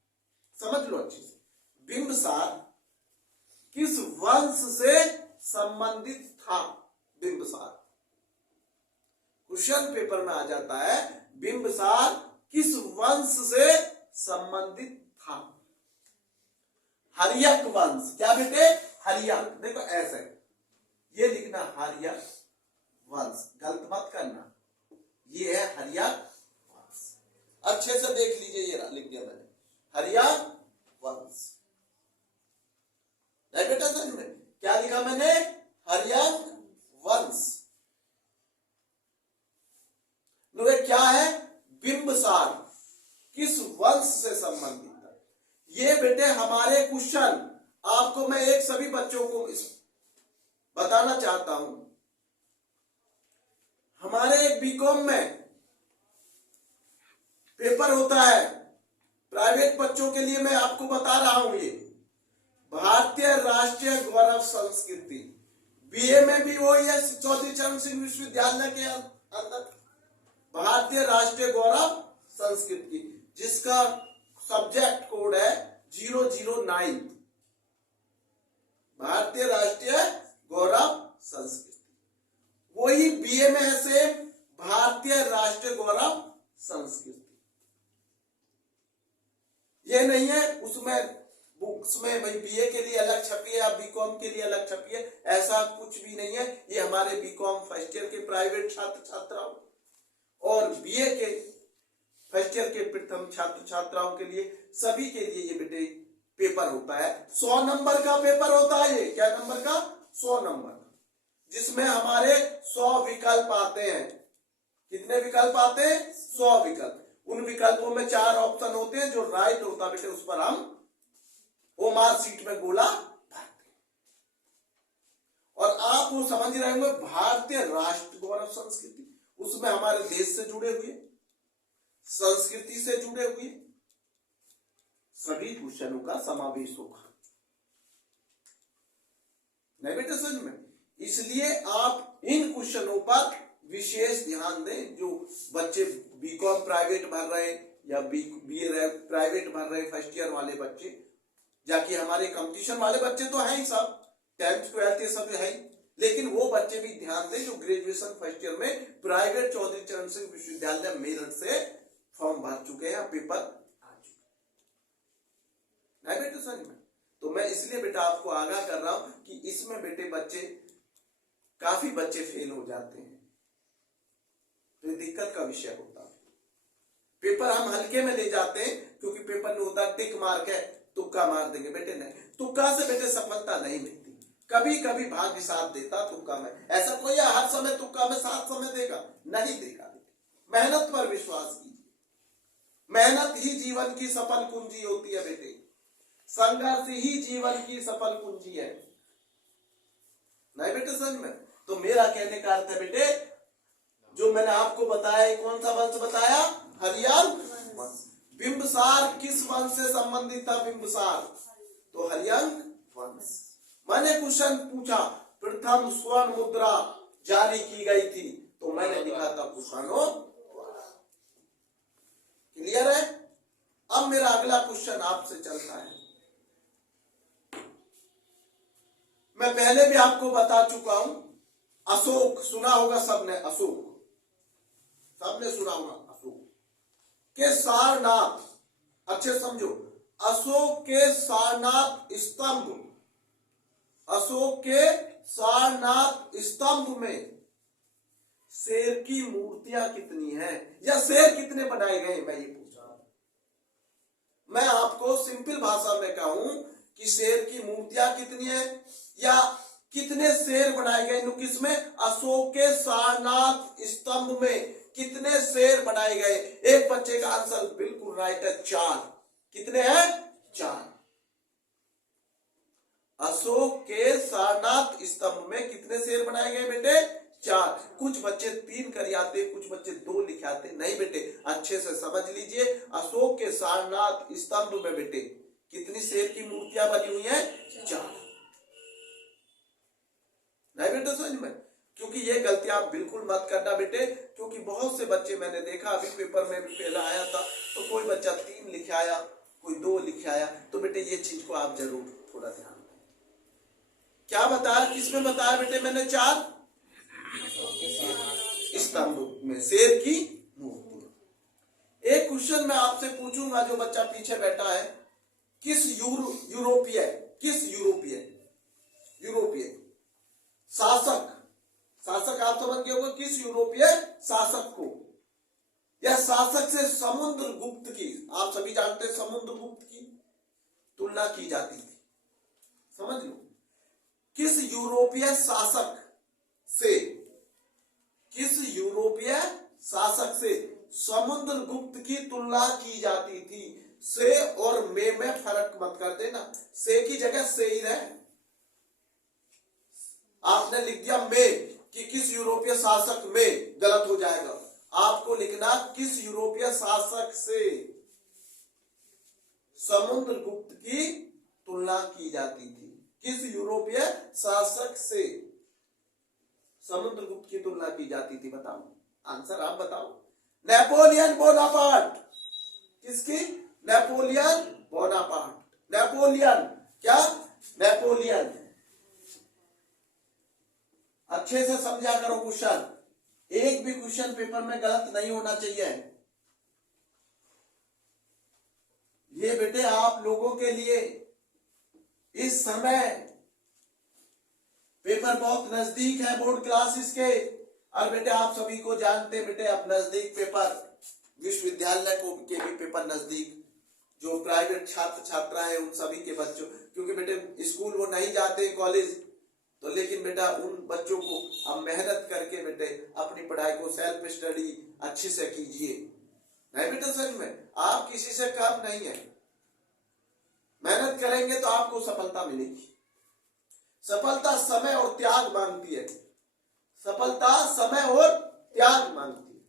समझ लो अच्छे से, बिंबसार किस वंश से संबंधित था? बिंबसार क्वेश्चन पेपर में आ जाता है, बिंबसार किस वंश से संबंधित था? हर्यक वंश। क्या बेटे? हर्यक। देखो ऐसे ये लिखना, हर्यक वंश, गलत मत करना। ये है हर्यक वंश। अच्छे से देख लीजिए, ये लिख दिया मैंने, हर्यक वंश। नहीं बेटा समझ में? क्या लिखा मैंने? हर्यक वंश। क्या है? बिंबसार किस वंश से संबंधित है? ये बेटे हमारे क्वेश्चन, आपको मैं एक सभी बच्चों को बताना चाहता हूं, हमारे बीकॉम में पेपर होता है प्राइवेट बच्चों के लिए, मैं आपको बता रहा हूं, ये भारतीय राष्ट्रीय गौरव संस्कृति। बीए में भी वही है, चौधरी चरण सिंह विश्वविद्यालय के अंदर भारतीय राष्ट्रीय गौरव संस्कृति, जिसका सब्जेक्ट कोड है 009। भारतीय राष्ट्रीय गौरव संस्कृति वही बीए में है सेम, भारतीय राष्ट्रीय गौरव संस्कृति। ये नहीं है उसमें बुक्स में भाई बीए के लिए अलग छपी है या बीकॉम के लिए अलग छपी है, ऐसा कुछ भी नहीं है। ये हमारे बीकॉम फर्स्ट ईयर के प्राइवेट छात्र छात्राओं और बीए के फर्स्ट ईयर के प्रथम छात्र छात्राओं के लिए, सभी के लिए ये बेटे पेपर होता है। 100 नंबर का पेपर होता है। ये क्या नंबर का? 100 नंबर, जिसमें हमारे 100 विकल्प आते हैं। कितने विकल्प आते हैं? 100 विकल्प। उन विकल्पों में 4 ऑप्शन होते हैं, जो राइट होता बेटे उस पर हम ओमार सीट में गोला भरते हैं। और आप वो समझ रहे होंगे भारतीय राष्ट्र गौरव संस्कृति, उसमें हमारे देश से जुड़े हुए, संस्कृति से जुड़े हुए सभी क्वेश्चनों का समावेश होगा। नहीं बेटे समझ में? इसलिए आप इन क्वेश्चनों पर विशेष ध्यान दें, जो बच्चे बीकॉम प्राइवेट भर रहे या बीए प्राइवेट भर रहे फर्स्ट ईयर वाले बच्चे, जाकि हमारे कंपटीशन वाले बच्चे तो हैं ही सब, 10th 12th ये सब है ही, लेकिन वो बच्चे भी ध्यान दें जो ग्रेजुएशन फर्स्ट ईयर में प्राइवेट चौधरी चरण सिंह विश्वविद्यालय मेरठ से फॉर्म भर चुके हैं, पेपर आ चुके नहीं बेटे समझ में। तो मैं इसलिए बेटा आपको आगाह कर रहा हूं कि इसमें बेटे बच्चे काफी बच्चे फेल हो जाते हैं, तो दिक्कत का विषय होता है। पेपर हम हल्के में ले जाते हैं क्योंकि पेपर में होता टिक मार्क है, तुक्का मार देंगे बेटे, नहीं, तुक्का से बेटे सफलता नहीं मिलती, कभी कभी भाग्य साथ देता तुक्का में, ऐसा कोई हर समय तुक्का में साथ समय देगा नहीं देगा। मेहनत पर विश्वास कीजिए, मेहनत ही जीवन की सफल कुंजी होती है बेटे, संघर्ष ही जीवन की सफल कुंजी है, नहीं बेटे समझ में। तो मेरा कहने का अर्थ है बेटे, जो मैंने आपको बताया, कौन सा वंश बताया, हरियंक वंश। बिंबसार किस वंश से संबंधित था, बिंबसार तो हरियंक वंश। मैंने क्वेश्चन पूछा, प्रथम स्वर्ण मुद्रा जारी की गई थी, तो मैंने लिखा था कुशानो। क्लियर है। अब मेरा अगला क्वेश्चन आपसे चलता है। मैं पहले भी आपको बता चुका हूं, अशोक सुना होगा सबने, अशोक सबने सुना होगा, अशोक के सारनाथ, अच्छे समझो, अशोक के सारनाथ स्तंभ, अशोक के सारनाथ स्तंभ में शेर की मूर्तियां कितनी हैं, या शेर कितने बनाए गए, मैं ये पूछ रहा हूं। मैं आपको सिंपल भाषा में कहूं कि शेर की मूर्तियां कितनी है, या कितने शेर बनाए गए, किसमें, अशोक के सारनाथ स्तंभ में कितने शेर बनाए गए। एक बच्चे का आंसर बिल्कुल राइट है, 4। कितने हैं, 4। अशोक के सारनाथ स्तंभ में कितने शेर बनाए गए बेटे, 4। कुछ बच्चे 3 कर आते, कुछ बच्चे 2 लिखाते, नहीं बेटे अच्छे से समझ लीजिए। अशोक के सारनाथ स्तंभ में बेटे कितनी शेर की मूर्तियां बनी हुई हैं, 4। नहीं बेटे समझ में, क्योंकि ये गलती आप बिल्कुल मत करना बेटे, क्योंकि बहुत से बच्चे मैंने देखा, अभी पेपर में भी पहला आया था, तो कोई बच्चा 3 लिखे आया, कोई 2 लिखे आया, तो बेटे ये चीज को आप जरूर थोड़ा ध्यान दें। क्या बताया, किसमें बताया बेटे मैंने, 4 स्तंभ में शेर की मूर्ति। एक क्वेश्चन मैं आपसे पूछूंगा, जो बच्चा पीछे बैठा है, किस यूरोपीय शासक आप समझ गए होंगे, किस यूरोपीय शासक को, या शासक से समुद्रगुप्त की, आप सभी जानते हैं समुद्रगुप्त की तुलना की जाती थी, समझ लो, किस यूरोपीय शासक से समुद्रगुप्त की तुलना की जाती थी। से और में फर्क मत कर देना, से की जगह से ही रहे, आपने लिख दिया में कि किस यूरोपीय शासक में, गलत हो जाएगा, आपको लिखना किस यूरोपीय शासक से समुद्रगुप्त की तुलना की जाती थी, किस यूरोपीय शासक से समुद्रगुप्त की तुलना की जाती थी, बताओ आंसर, आप बताओ। नेपोलियन बोनापार्ट, किसकी, नेपोलियन बोनापार्ट, नेपोलियन, क्या, नेपोलियन। अच्छे से समझा करो क्वेश्चन, एक भी क्वेश्चन पेपर में गलत नहीं होना चाहिए। ये बेटे आप लोगों के लिए इस समय पेपर बहुत नजदीक है, बोर्ड क्लासेस के, और बेटे आप सभी को जानते बेटे, अब नजदीक पेपर, विश्वविद्यालय को के भी पेपर नजदीक, जो प्राइवेट छात्र छात्रा है उन सभी के बच्चों, क्योंकि बेटे स्कूल वो नहीं जाते, कॉलेज, तो लेकिन बेटा उन बच्चों को अब मेहनत करके बेटे अपनी पढ़ाई को सेल्फ स्टडी अच्छे से कीजिए। नहीं बेटा सच में आप किसी से कम नहीं है, मेहनत करेंगे तो आपको सफलता मिलेगी। सफलता समय और त्याग मांगती है, सफलता समय और त्याग मांगती है।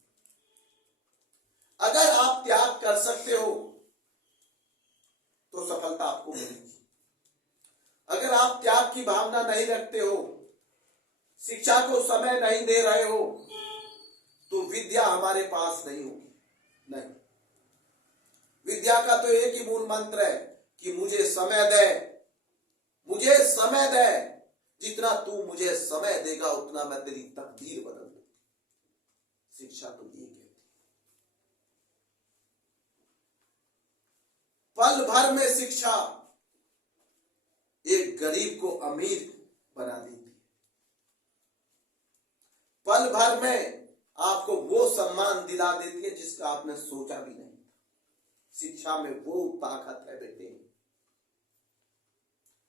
अगर आप त्याग कर सकते हो तो सफलता आपको मिलेगी। अगर आप त्याग की भावना नहीं रखते हो, शिक्षा को समय नहीं दे रहे हो, तो विद्या हमारे पास नहीं होगी। नहीं। विद्या का तो एक ही मूल मंत्र है कि मुझे समय दे, मुझे समय दे, जितना तू मुझे समय देगा उतना मैं तेरी तकदीर बदल दूंगा। शिक्षा तो ये कहती, पल भर में शिक्षा एक गरीब को अमीर बना देती है। पल भर में आपको वो सम्मान दिला देती है जिसका आपने सोचा भी नहीं। शिक्षा में वो ताकत है बेटे।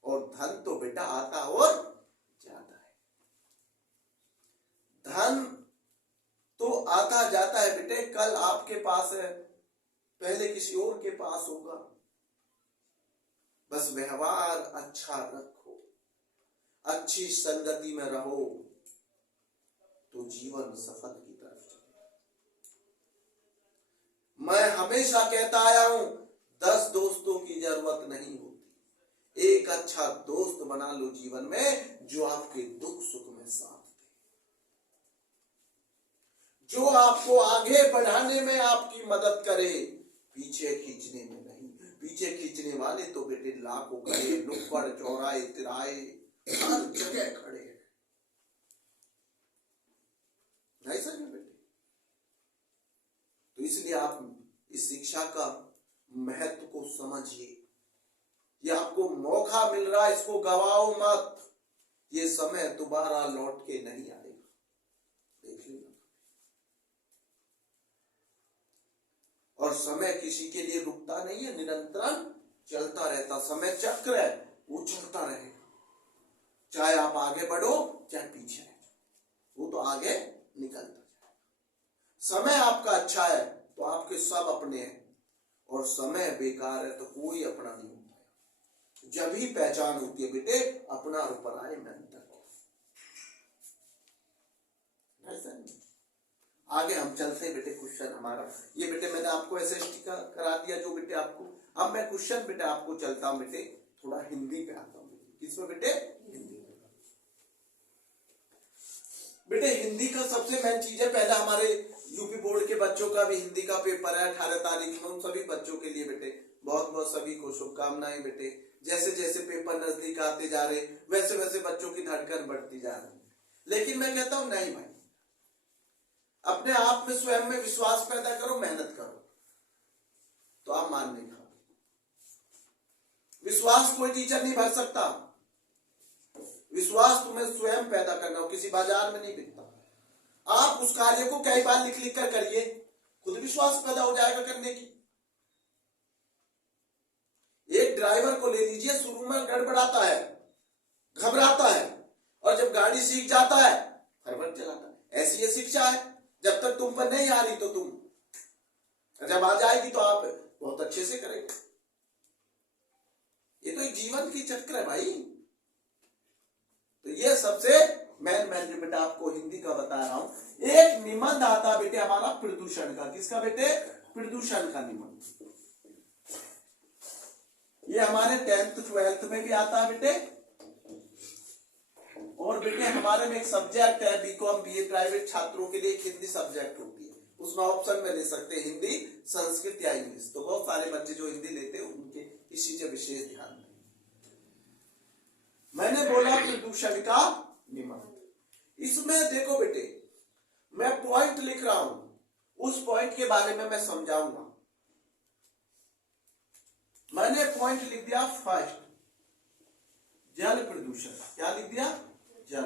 और धन तो बेटा आता और जाता है, धन तो आता जाता है बेटे। कल आपके पास है, पहले किसी और के पास होगा। बस व्यवहार अच्छा रखो, अच्छी संगति में रहो तो जीवन सफल की तरफ चले। मैं हमेशा कहता आया हूं 10 दोस्तों की जरूरत नहीं होती, एक अच्छा दोस्त बना लो जीवन में जो आपके दुख सुख में साथ दे, जो आपको आगे बढ़ाने में आपकी मदद करे, पीछे खींचने में नहीं। पीछे खींचने वाले तो बेटे लाखों खड़े, नुक्कड़ चौराहे तिराहे हर जगह खड़े हैं, नहीं सर बेटे। तो इसलिए आप इस शिक्षा का महत्व को समझिए। ये आपको मौका मिल रहा है, इसको गवाओ मत। ये समय दोबारा लौट के नहीं आएगा, देख लेना। और समय किसी के लिए रुकता नहीं है, निरंतर चलता रहता। समय चक्र है, वो चलता रहेगा। चाहे आप आगे बढ़ो चाहे पीछे रह जाओ, वो तो आगे निकलता जाएगा। समय आपका अच्छा है तो आपके सब अपने हैं, और समय बेकार है तो कोई अपना नहीं होता है। जब ही पहचान होती है बेटे अपना और पराये में अंतर। आगे हम चलते हैं बेटे। क्वेश्चन हमारा ये बेटे मैंने आपको एसएसटी का करा दिया जो बेटे आपको। अब मैं क्वेश्चन बेटे आपको चलता हूं बेटे, थोड़ा हिंदी पे आता हूं। किसमें बेटे? हिंदी। बेटे हिंदी का सबसे मेन चीज है, पहला हमारे यूपी बोर्ड के बच्चों का भी हिंदी का पेपर है 18 तारीख में। उन सभी बच्चों के लिए बेटे बहुत बहुत सभी को शुभकामनाएं बेटे। जैसे जैसे पेपर नजदीक आते जा रहे वैसे वैसे बच्चों की धड़कन बढ़ती जा रही। लेकिन मैं कहता हूं नहीं भाई, अपने आप में स्वयं में विश्वास पैदा करो, मेहनत करो तो आप मान नहीं खाओगे। विश्वास कोई टीचर नहीं भर सकता। विश्वास तुम्हें स्वयं पैदा करना हो, किसी बाजार में नहीं बिकता। आप उस कार्य को कई बार लिख लिख कर करिए, खुद विश्वास पैदा हो जाएगा करने की। एक ड्राइवर को ले लीजिए, शुरू में गड़बड़ाता है, घबराता है, और जब गाड़ी सीख जाता है फरफट चलाता है। ऐसी ये शिक्षा है, जब तक तुम पर नहीं आ रही तो तुम, जब आ जाएगी तो आप बहुत अच्छे से करेंगे। ये तो एक जीवन की चक्र है भाई। तो ये सबसे मैं बेटा आपको हिंदी का बता रहा हूं। एक निबंध आता बेटे हमारा प्रदूषण का। किसका बेटे? प्रदूषण का निबंध। ये हमारे 10th 12th में भी आता है बेटे। और बेटे हमारे में एक सब्जेक्ट है बीकॉम बीए प्राइवेट छात्रों के लिए, एक हिंदी सब्जेक्ट होती है। उसमें ऑप्शन में ले सकते हैं हिंदी, संस्कृत या इंग्लिश। तो बहुत सारे बच्चे जो हिंदी लेते हैं उनके इस चीज पर विशेष ध्यान दें। मैंने बोला प्रदूषण का निबंध। इसमें देखो बेटे मैं पॉइंट लिख रहा हूं, उस पॉइंट के बारे में मैं समझाऊंगा। मैंने पॉइंट लिख दिया फर्स्ट, जल प्रदूषण। क्या लिख दिया? जल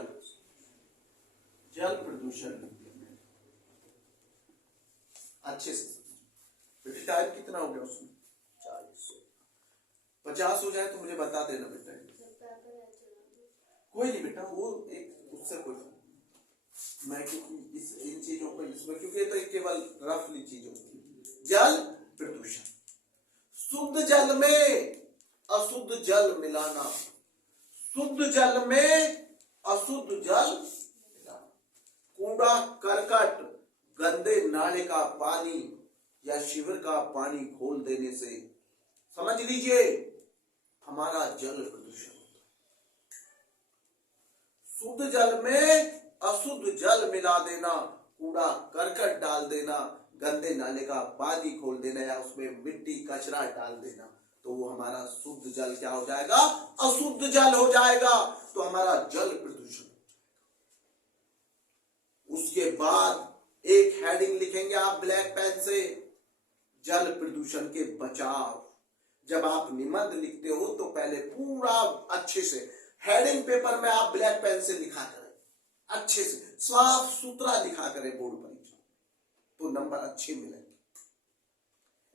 प्रदूषण लिख दिया। अच्छे से बेटे टाइम कितना हो गया उसमें? 40। 50 हो जाए तो मुझे बता देना बेटा। कोई नहीं बेटा, वो एक उससे कोई मैं क्योंकि इन चीजों पर इसमें, क्योंकि ये तो एक केवल रफली चीज होती है। जल प्रदूषण, शुद्ध जल में अशुद्ध जल मिलाना, शुद्ध जल में अशुद्ध जल मिलाना, कूड़ा करकट, गंदे नाले का पानी या शिविर का पानी खोल देने से समझ लीजिए हमारा जल प्रदूषण। शुद्ध जल में अशुद्ध जल मिला देना, कूड़ा करकट डाल देना गंदे नाले का पानी खोल देना या उसमें मिट्टी कचरा डाल देना, तो वो हमारा शुद्ध जल क्या हो जाएगा? अशुद्ध जल हो जाएगा। तो हमारा जल प्रदूषण। उसके बाद एक हेडिंग लिखेंगे आप ब्लैक पेन से, जल प्रदूषण के बचाव। जब आप निबंध लिखते हो तो पहले पूरा अच्छे से हेडिंग पेपर में आप ब्लैक पेन से लिखा करें, अच्छे से साफ सुथरा लिखा करें बोर्ड परीक्षा, तो नंबर अच्छे मिलेंगे।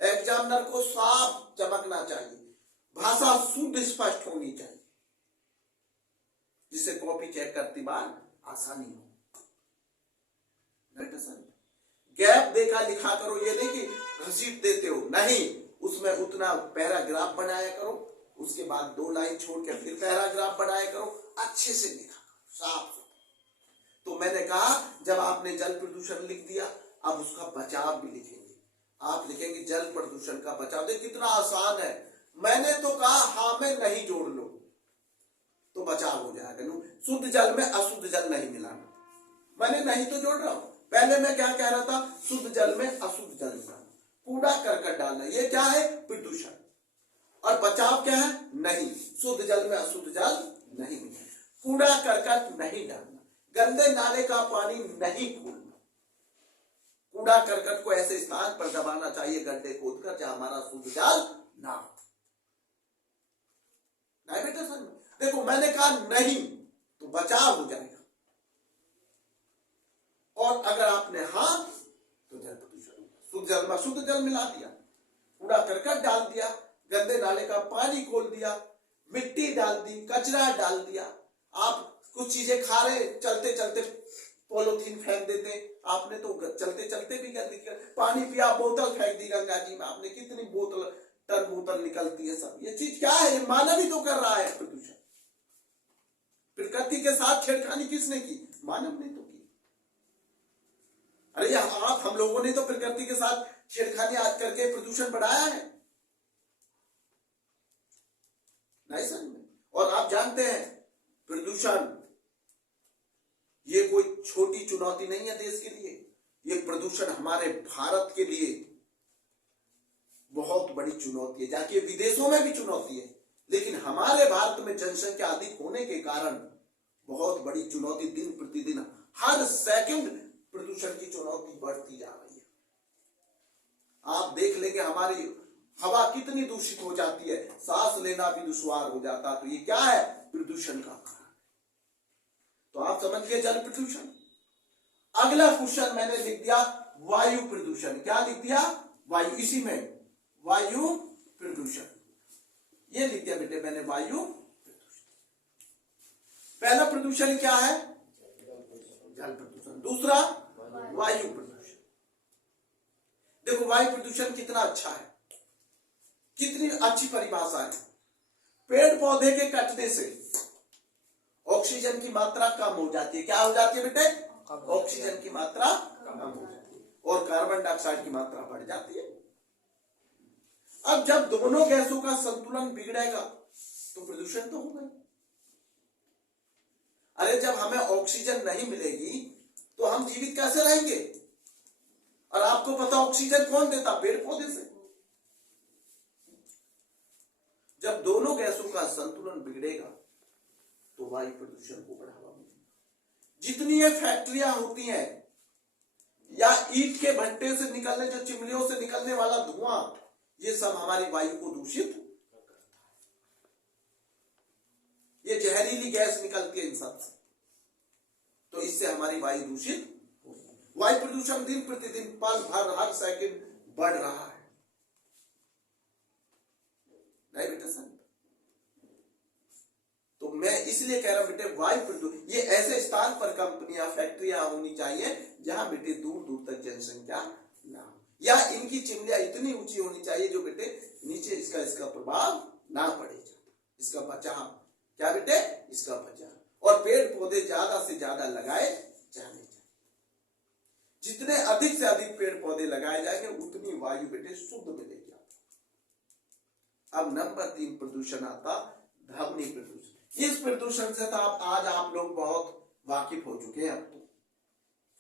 एग्जामिनर को साफ चमकना चाहिए, भाषा शुद्ध स्पष्ट होनी चाहिए, जिससे कॉपी चेक करती बार आसानी हो। गैप देखा लिखा करो, ये नहीं कि घसीट देते हो, नहीं, उसमें उतना पैराग्राफ बनाया करो, उसके बाद 2 लाइन छोड़ के फिर पैराग्राफ बनाया करो, अच्छे से लिखा करो, साफ सुथरा। तो मैंने कहा जब आपने जल प्रदूषण लिख दिया, अब उसका बचाव भी लिखेंगे। आप लिखेंगे जल प्रदूषण का बचाव। देखिए कितना आसान है। मैंने तो कहा हाँ में नहीं जोड़ लो तो बचाव हो जाएगा। शुद्ध जल में अशुद्ध जल नहीं मिलाना, मैंने नहीं तो जोड़ रहा हूं। पहले मैं क्या कह रहा था? शुद्ध जल में अशुद्ध जल मिलाना, कूड़ा करकट डालना, ये क्या है? प्रदूषण। और बचाव क्या है? नहीं, शुद्ध जल में अशुद्ध जल नहीं मिलाना, कूड़ा करकट नहीं डालना, गंदे नाले का पानी नहीं खोलना, कूड़ा करकट को ऐसे स्थान पर दबाना चाहिए गड्ढे खोदकर जहां हमारा शुद्ध जल ना हो। नहीं बेटा सर, देखो मैंने कहा नहीं तो बचाव हो जाएगा, और अगर आपने हाँ तो जल प्रदूषण। शुद्ध जल में शुद्ध जल मिला दिया, कूड़ा करकट डाल दिया, गंदे नाले का पानी खोल दिया, मिट्टी डाल दी, कचरा डाल दिया। आप कुछ चीजें खा रहे, चलते चलते पॉलीथीन फेंक देते, आपने तो चलते चलते भी गंदगी पानी पिया, बोतल फेंक दी गंगा जी में, आपने कितनी बोतल टन बोतल निकलती है सब। ये चीज क्या है? ये मानव ही तो कर रहा है प्रदूषण। प्रकृति के साथ छेड़खानी किसने की? मानव ने तो की। अरे आप हम लोगों ने तो प्रकृति के साथ छेड़खानी आज करके प्रदूषण बढ़ाया है, नहीं समझ में। और आप जानते हैं प्रदूषण ये कोई छोटी चुनौती नहीं है देश के लिए, ये प्रदूषण हमारे भारत के लिए बहुत बड़ी चुनौती है। जाके विदेशों में भी चुनौती है, लेकिन हमारे भारत में जनसंख्या अधिक होने के कारण बहुत बड़ी चुनौती, दिन प्रतिदिन हर सेकंड प्रदूषण की चुनौती बढ़ती जा रही है। आप देख लेंगे हमारी हवा कितनी दूषित हो जाती है, सांस लेना भी दुश्वार हो जाता, तो ये क्या है? प्रदूषण का कारण। तो आप समझ गए जल प्रदूषण। अगला क्वेश्चन मैंने लिख दिया वायु प्रदूषण। क्या लिख दिया? वायु, इसी में वायु प्रदूषण ये लिख दिया बेटे मैंने, वायु प्रदूषण। पहला प्रदूषण क्या है? जल प्रदूषण। दूसरा वायु प्रदूषण। देखो वायु प्रदूषण कितना अच्छा है, कितनी अच्छी परिभाषा है। पेड़ पौधे के कटने से ऑक्सीजन की मात्रा कम हो जाती है। क्या हो जाती है बेटे? ऑक्सीजन की मात्रा कम हो जाती है और कार्बन डाइऑक्साइड की मात्रा बढ़ जाती है। अब जब दोनों गैसों का संतुलन बिगड़ेगा तो प्रदूषण तो होगा। अरे जब हमें ऑक्सीजन नहीं मिलेगी तो हम जीवित कैसे रहेंगे? और आपको पता ऑक्सीजन कौन देता? पेड़ पौधे से। जब दोनों गैसों का संतुलन बिगड़ेगा तो वायु प्रदूषण को बढ़ावा मिलेगा। जितनी ये फैक्ट्रियां होती हैं या ईंट के भट्टे से निकलने, जो चिमनियों से निकलने वाला धुआं, ये सब हमारी वायु को दूषित करता है। ये जहरीली गैस निकलती है इन सब से, तो इससे हमारी वायु दूषित होती है। वायु प्रदूषण दिन प्रतिदिन पल भर हर सेकंड बढ़ रहा है, नहीं बेटा सर? तो मैं इसलिए कह रहा हूं बेटे वायु प्रदूषण, ये ऐसे स्थान पर कंपनियां फैक्ट्रियां होनी चाहिए जहां बेटे दूर दूर तक जनसंख्या ना हो, या इनकी चिमनियां इतनी ऊंची होनी चाहिए जो बेटे नीचे इसका प्रभाव ना पड़े। इसका बचाव क्या बेटे? इसका बचाव। और पेड़ पौधे ज्यादा से ज्यादा लगाए जाने चाहिए। जितने अधिक से अधिक पेड़ पौधे लगाए जाएंगे उतनी वायु बेटे शुद्ध मिलेगी। अब नंबर 3 प्रदूषण आता ध्वनि प्रदूषण। इस प्रदूषण से तो आप लोग बहुत वाकिफ हो चुके हैं अब तो,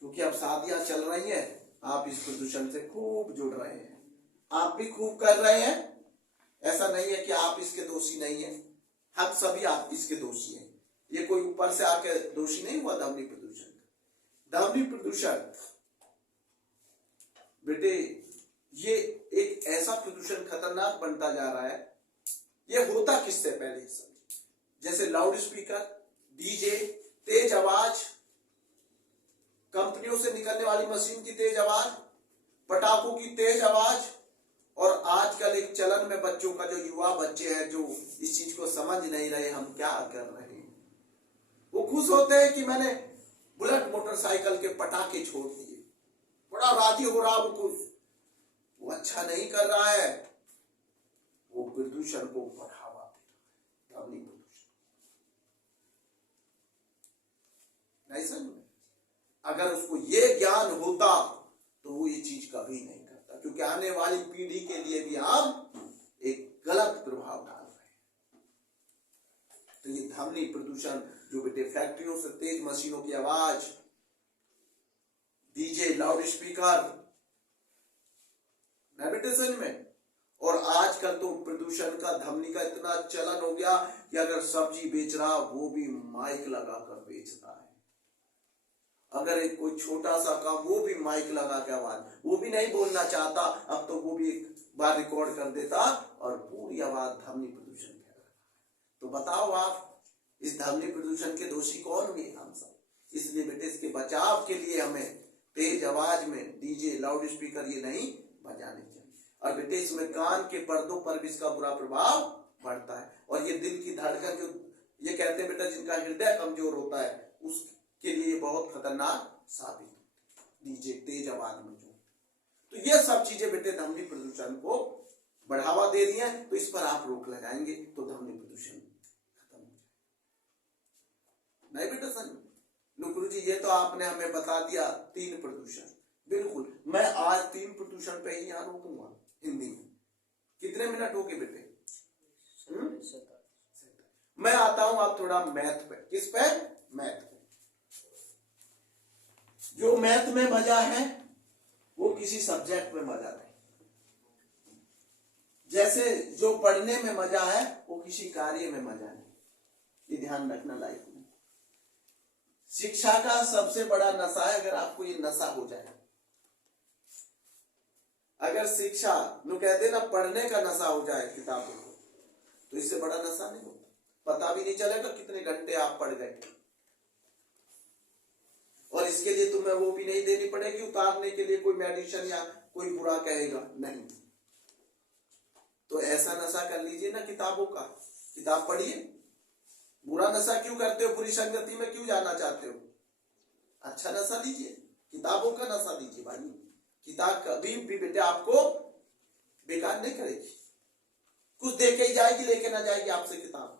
क्योंकि अब शादियां चल रही हैं आप इस प्रदूषण से खूब जुड़ रहे हैं, आप भी खूब कर रहे हैं। ऐसा नहीं है कि आप इसके दोषी नहीं है, हम सभी आप इसके दोषी हैं। ये कोई ऊपर से आके दोषी नहीं हुआ ध्वनि प्रदूषण। ध्वनि प्रदूषण बेटे ये एक ऐसा प्रदूषण खतरनाक बनता जा रहा है। ये होता किससे पहले सब, जैसे लाउड स्पीकर, डीजे, तेज आवाज, कंपनियों से निकलने वाली मशीन की तेज आवाज, पटाखों की तेज आवाज, और आजकल एक चलन में बच्चों का, जो युवा बच्चे हैं जो इस चीज को समझ नहीं रहे हम क्या कर रहे हैं, वो खुश होते हैं कि मैंने बुलेट मोटरसाइकिल के पटाखे छोड़ दिए, बड़ा राजी हो रहा वो खुश। वो अच्छा नहीं कर रहा है, वो प्रदूषण को बढ़ावा दे रहा है, ध्वनि प्रदूषण। नहीं समझ, अगर उसको ये ज्ञान होता तो वो ये चीज कभी नहीं करता, क्योंकि आने वाली पीढ़ी के लिए भी हम एक गलत प्रभाव डाल रहे हैं। तो ये ध्वनि प्रदूषण जो बेटे फैक्ट्रियों से तेज मशीनों की आवाज, डीजे, लाउड स्पीकर, ना बेटे समझ में। और आजकल तो प्रदूषण का, ध्वनि का इतना चलन हो गया कि अगर सब्जी बेच रहा वो भी माइक लगाकर बेचता है। अगर एक कोई छोटा सा काम, वो भी माइक लगा के आवाज, वो भी नहीं बोलना चाहता, अब तो वो भी एक बार रिकॉर्ड कर देता और पूरी आवाज ध्वनि प्रदूषण कर रहा है। तो बताओ आप इस ध्वनि प्रदूषण के दोषी कौन हुए? हम सब। इसलिए बेटे इसके बचाव के लिए हमें तेज आवाज में डीजे, लाउड स्पीकर ये नहीं बजाने चाहिए। और बेटे इसमें कान के पर्दों पर भी इसका बुरा प्रभाव पड़ता है। और ये दिल की धड़कन, जो ये कहते हैं बेटा जिनका हृदय कमजोर होता है उसके लिए बहुत खतरनाक साबित होती है डीजे, तेज आवाज में जो। तो ये सब चीजें बेटे ध्वनि प्रदूषण को बढ़ावा दे रही है। तो इस पर आप रोक लगाएंगे तो ध्वनि प्रदूषण खत्म हो जाए। नहीं बेटा सर, नुकुरु जी ये तो आपने हमें बता दिया 3 प्रदूषण। बिल्कुल, मैं आज 3 प्रदूषण पे ही यहाँ रोकूंगा हिंदी में। कितने मिनट हो गए बेटे? मैं आता हूं आप थोड़ा मैथ पे। किस पे? मैथ पे। जो मैथ में मजा है वो किसी सब्जेक्ट में मजा नहीं। जैसे जो पढ़ने में मजा है वो किसी कार्य में मजा नहीं। ये ध्यान रखना लाइफ में। शिक्षा का सबसे बड़ा नशा है, अगर आपको ये नशा हो जाए, अगर शिक्षा नु कहते ना पढ़ने का नशा हो जाए किताबों को, तो इससे बड़ा नशा नहीं होता। पता भी नहीं चलेगा कितने घंटे आप पढ़ गए। और इसके लिए तुम्हें वो भी नहीं देनी पड़ेगी, उतारने के लिए कोई मेडिसिन या कोई बुरा कहेगा नहीं। तो ऐसा नशा कर लीजिए ना किताबों का, किताब पढ़िए। बुरा नशा क्यों करते हो? बुरी संगति में क्यों जाना चाहते हो? अच्छा नशा लीजिए, किताबों का नशा लीजिए भाई। किताब कभी भी बेटे आपको बेकार नहीं करेगी। कुछ दे के ही जाएगी, लेके ना जाएगी आपसे किताब।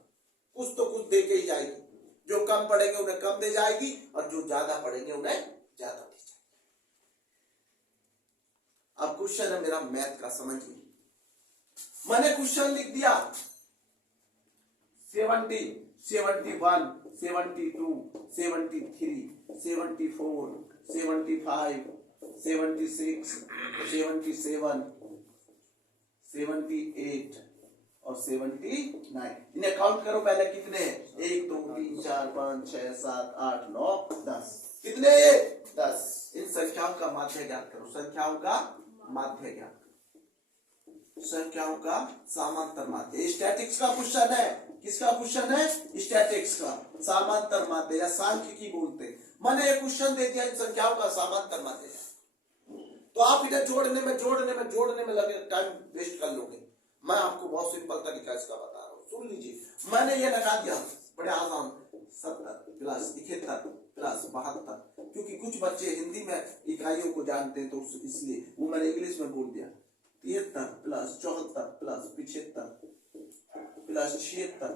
कुछ तो कुछ दे के ही जाएगी। जो कम पढ़ेंगे उन्हें कम दे जाएगी, और जो ज्यादा पढ़ेंगे उन्हें ज्यादा दे जाएगी। अब क्वेश्चन है मेरा मैथ का, समझिए। मैंने क्वेश्चन लिख दिया 70, 71, 72, 73, 74, 75, 76, 77, 78 और 79। इन्हें काउंट करो पहले कितने हैं? 1 2 3 4 5 6 7 8 9 10। कितने? 10। इन संख्याओं का माध्य ज्ञात करो। संख्याओं का माध्य ज्ञात करो। संख्याओं का समांतर माध्य। स्टैटिक्स का क्वेश्चन है। किसका क्वेश्चन है? स्टैटिक्स का। समांतर माध्य या सांख्यिकी बोलते हैं। मैंने एक क्वेश्चन दे दिया इन संख्याओं का समांतर माध्य, तो आप इन्हें जोड़ने में लगे टाइम वेस्ट कर लोगे। मैं आपको बहुत सिंपल तरीका इसका बता रहा हूँ, सुन लीजिए। मैंने ये लगा दिया बड़े आसान, 70 प्लस 71 प्लस 72, क्योंकि कुछ बच्चे हिंदी में इकाइयों को जानते हैं तो इसलिए वो मैंने इंग्लिश में बोल दिया। 73 plus 74 plus 75 plus 76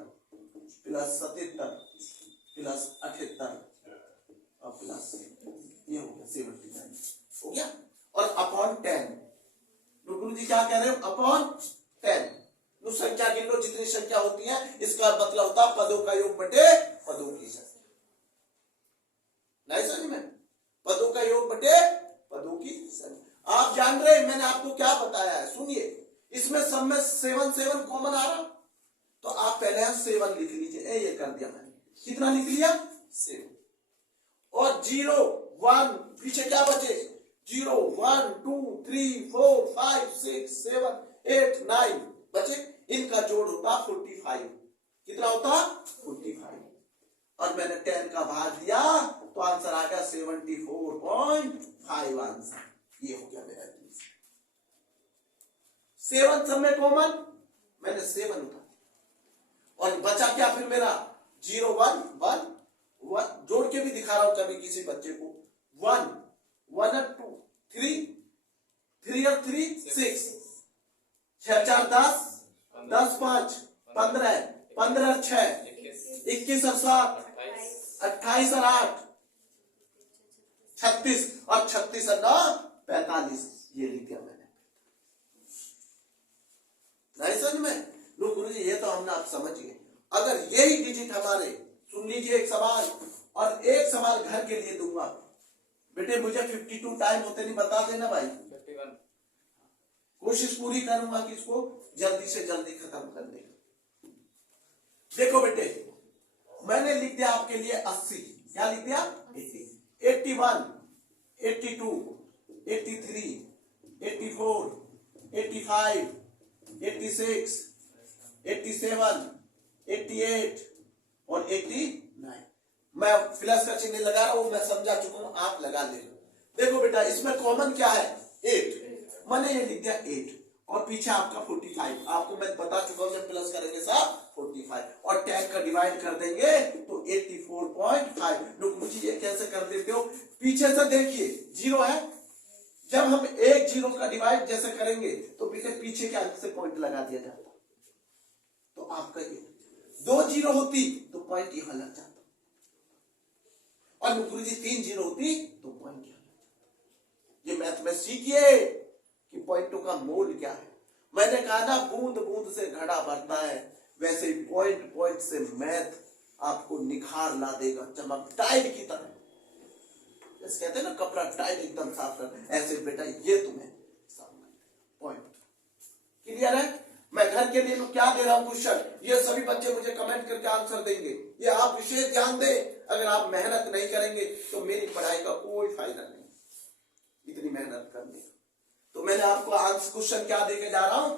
plus 77 plus 78 और प्लस ये हो गया 79 हो गया। और अपॉन 10, गुरु जी क्या कह रहे हो? अपॉन 10। तो संख्या गिन लो, जितनी संख्या होती है इसका मतलब होता है पदों का योग बटे पदों की संख्या। नहीं समझ में? पदों का योग बटे पदों की संख्या। ध्यान रहे, मैंने आपको क्या बताया है, सुनिए। इसमें सब में 7 कॉमन आ रहा, तो आप पहले यहां 7 लिख लीजिए। ये कर दिया मैंने, कितना लिख लिया 7। और 0 1 पीछे क्या बचे, 0 1 2 3 4 5 6 7 8 9 बचे, इनका जोड़ होता 45। कितना होता 45। और मैंने 10 का भाग दिया तो आंसर आ गया 74.5 आंसर। ये हो गया मेरा 7 सब में कॉमन, मैंने 7 उठा दिया। और बचा क्या फिर मेरा 0 1 1 जोड़ के भी दिखा रहा हूं कभी किसी बच्चे को, 1 1 और 2 3 3 और 3 6 6 4 10 10 5 15 15 और 6 21 और 7 28 और 8 36 और 36 और 9 45। ये लिख दिया मैंने। नहीं समझ में? लो गुरु जी ये तो हमने आप समझ गए। अगर यही डिजिट हमारे, सुन लीजिए एक सवाल, और एक सवाल घर के लिए दूंगा बेटे, मुझे 52 टाइम होते नहीं बता देना भाई, 51। कोशिश पूरी करूंगा कि इसको जल्दी से जल्दी खत्म करने की। देखो बेटे, मैंने लिख दिया आपके लिए 80। क्या लिख दिया 80, 81 82 83 84 85 86 87 88 और 89। मैं प्लस का चिन्ह लगा रहा हूं, मैं समझा चुका हूं, आप लगा ले। देखो बेटा इसमें कॉमन क्या है 8, मैंने ये लिख दिया 8 और पीछे आपका 45। आपको मैं बता चुका हूं जब प्लस करेंगे साहब 45 और 10 का डिवाइड कर देंगे तो 84.5। लोग मुझे ये कैसे कर देते हो, पीछे से देखिए 0 है, जब हम एक 0 का डिवाइड जैसे करेंगे तो पीछे के अंक से पॉइंट लगा दिया जाता। तो आपका ये 2 0 होती तो पॉइंट यहां लग जाता, और गुरु जी 3 0 होती तो पॉइंट यहां लग जाता। ये मैथ में सीखिए कि पॉइंटों का मोल क्या है। मैंने कहा ना बूंद बूंद से घड़ा भरता है, वैसे ही पॉइंट पॉइंट से मैथ आपको निखार ला देगा, चमक टाइट की तरह। जैसे कहते हैं ना कपड़ा टाइट एकदम साफ कर, ऐसे बेटा ये तुम्हें साफ कर पॉइंट। क्लियर है? मैं घर के लिए क्या दे रहा हूं क्वेश्चन, ये सभी बच्चे मुझे कमेंट करके आंसर देंगे। ये आप विशेष ध्यान दें, अगर आप मेहनत नहीं करेंगे तो मेरी पढ़ाई का कोई फायदा नहीं, इतनी मेहनत करनी। तो मैंने आपको आंसर क्वेश्चन क्या देके जा रहा हूं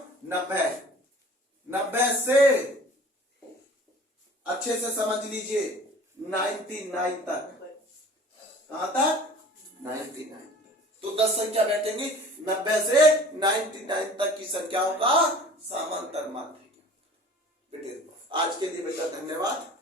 90 से अच्छे से समझ लीजिए 99 तक। कहां तक 99। तो 10 संख्या बैठेंगी, 90 से 99 तक की संख्याओं का समांतर माध्य। बेटे आज के लिए बेटा धन्यवाद।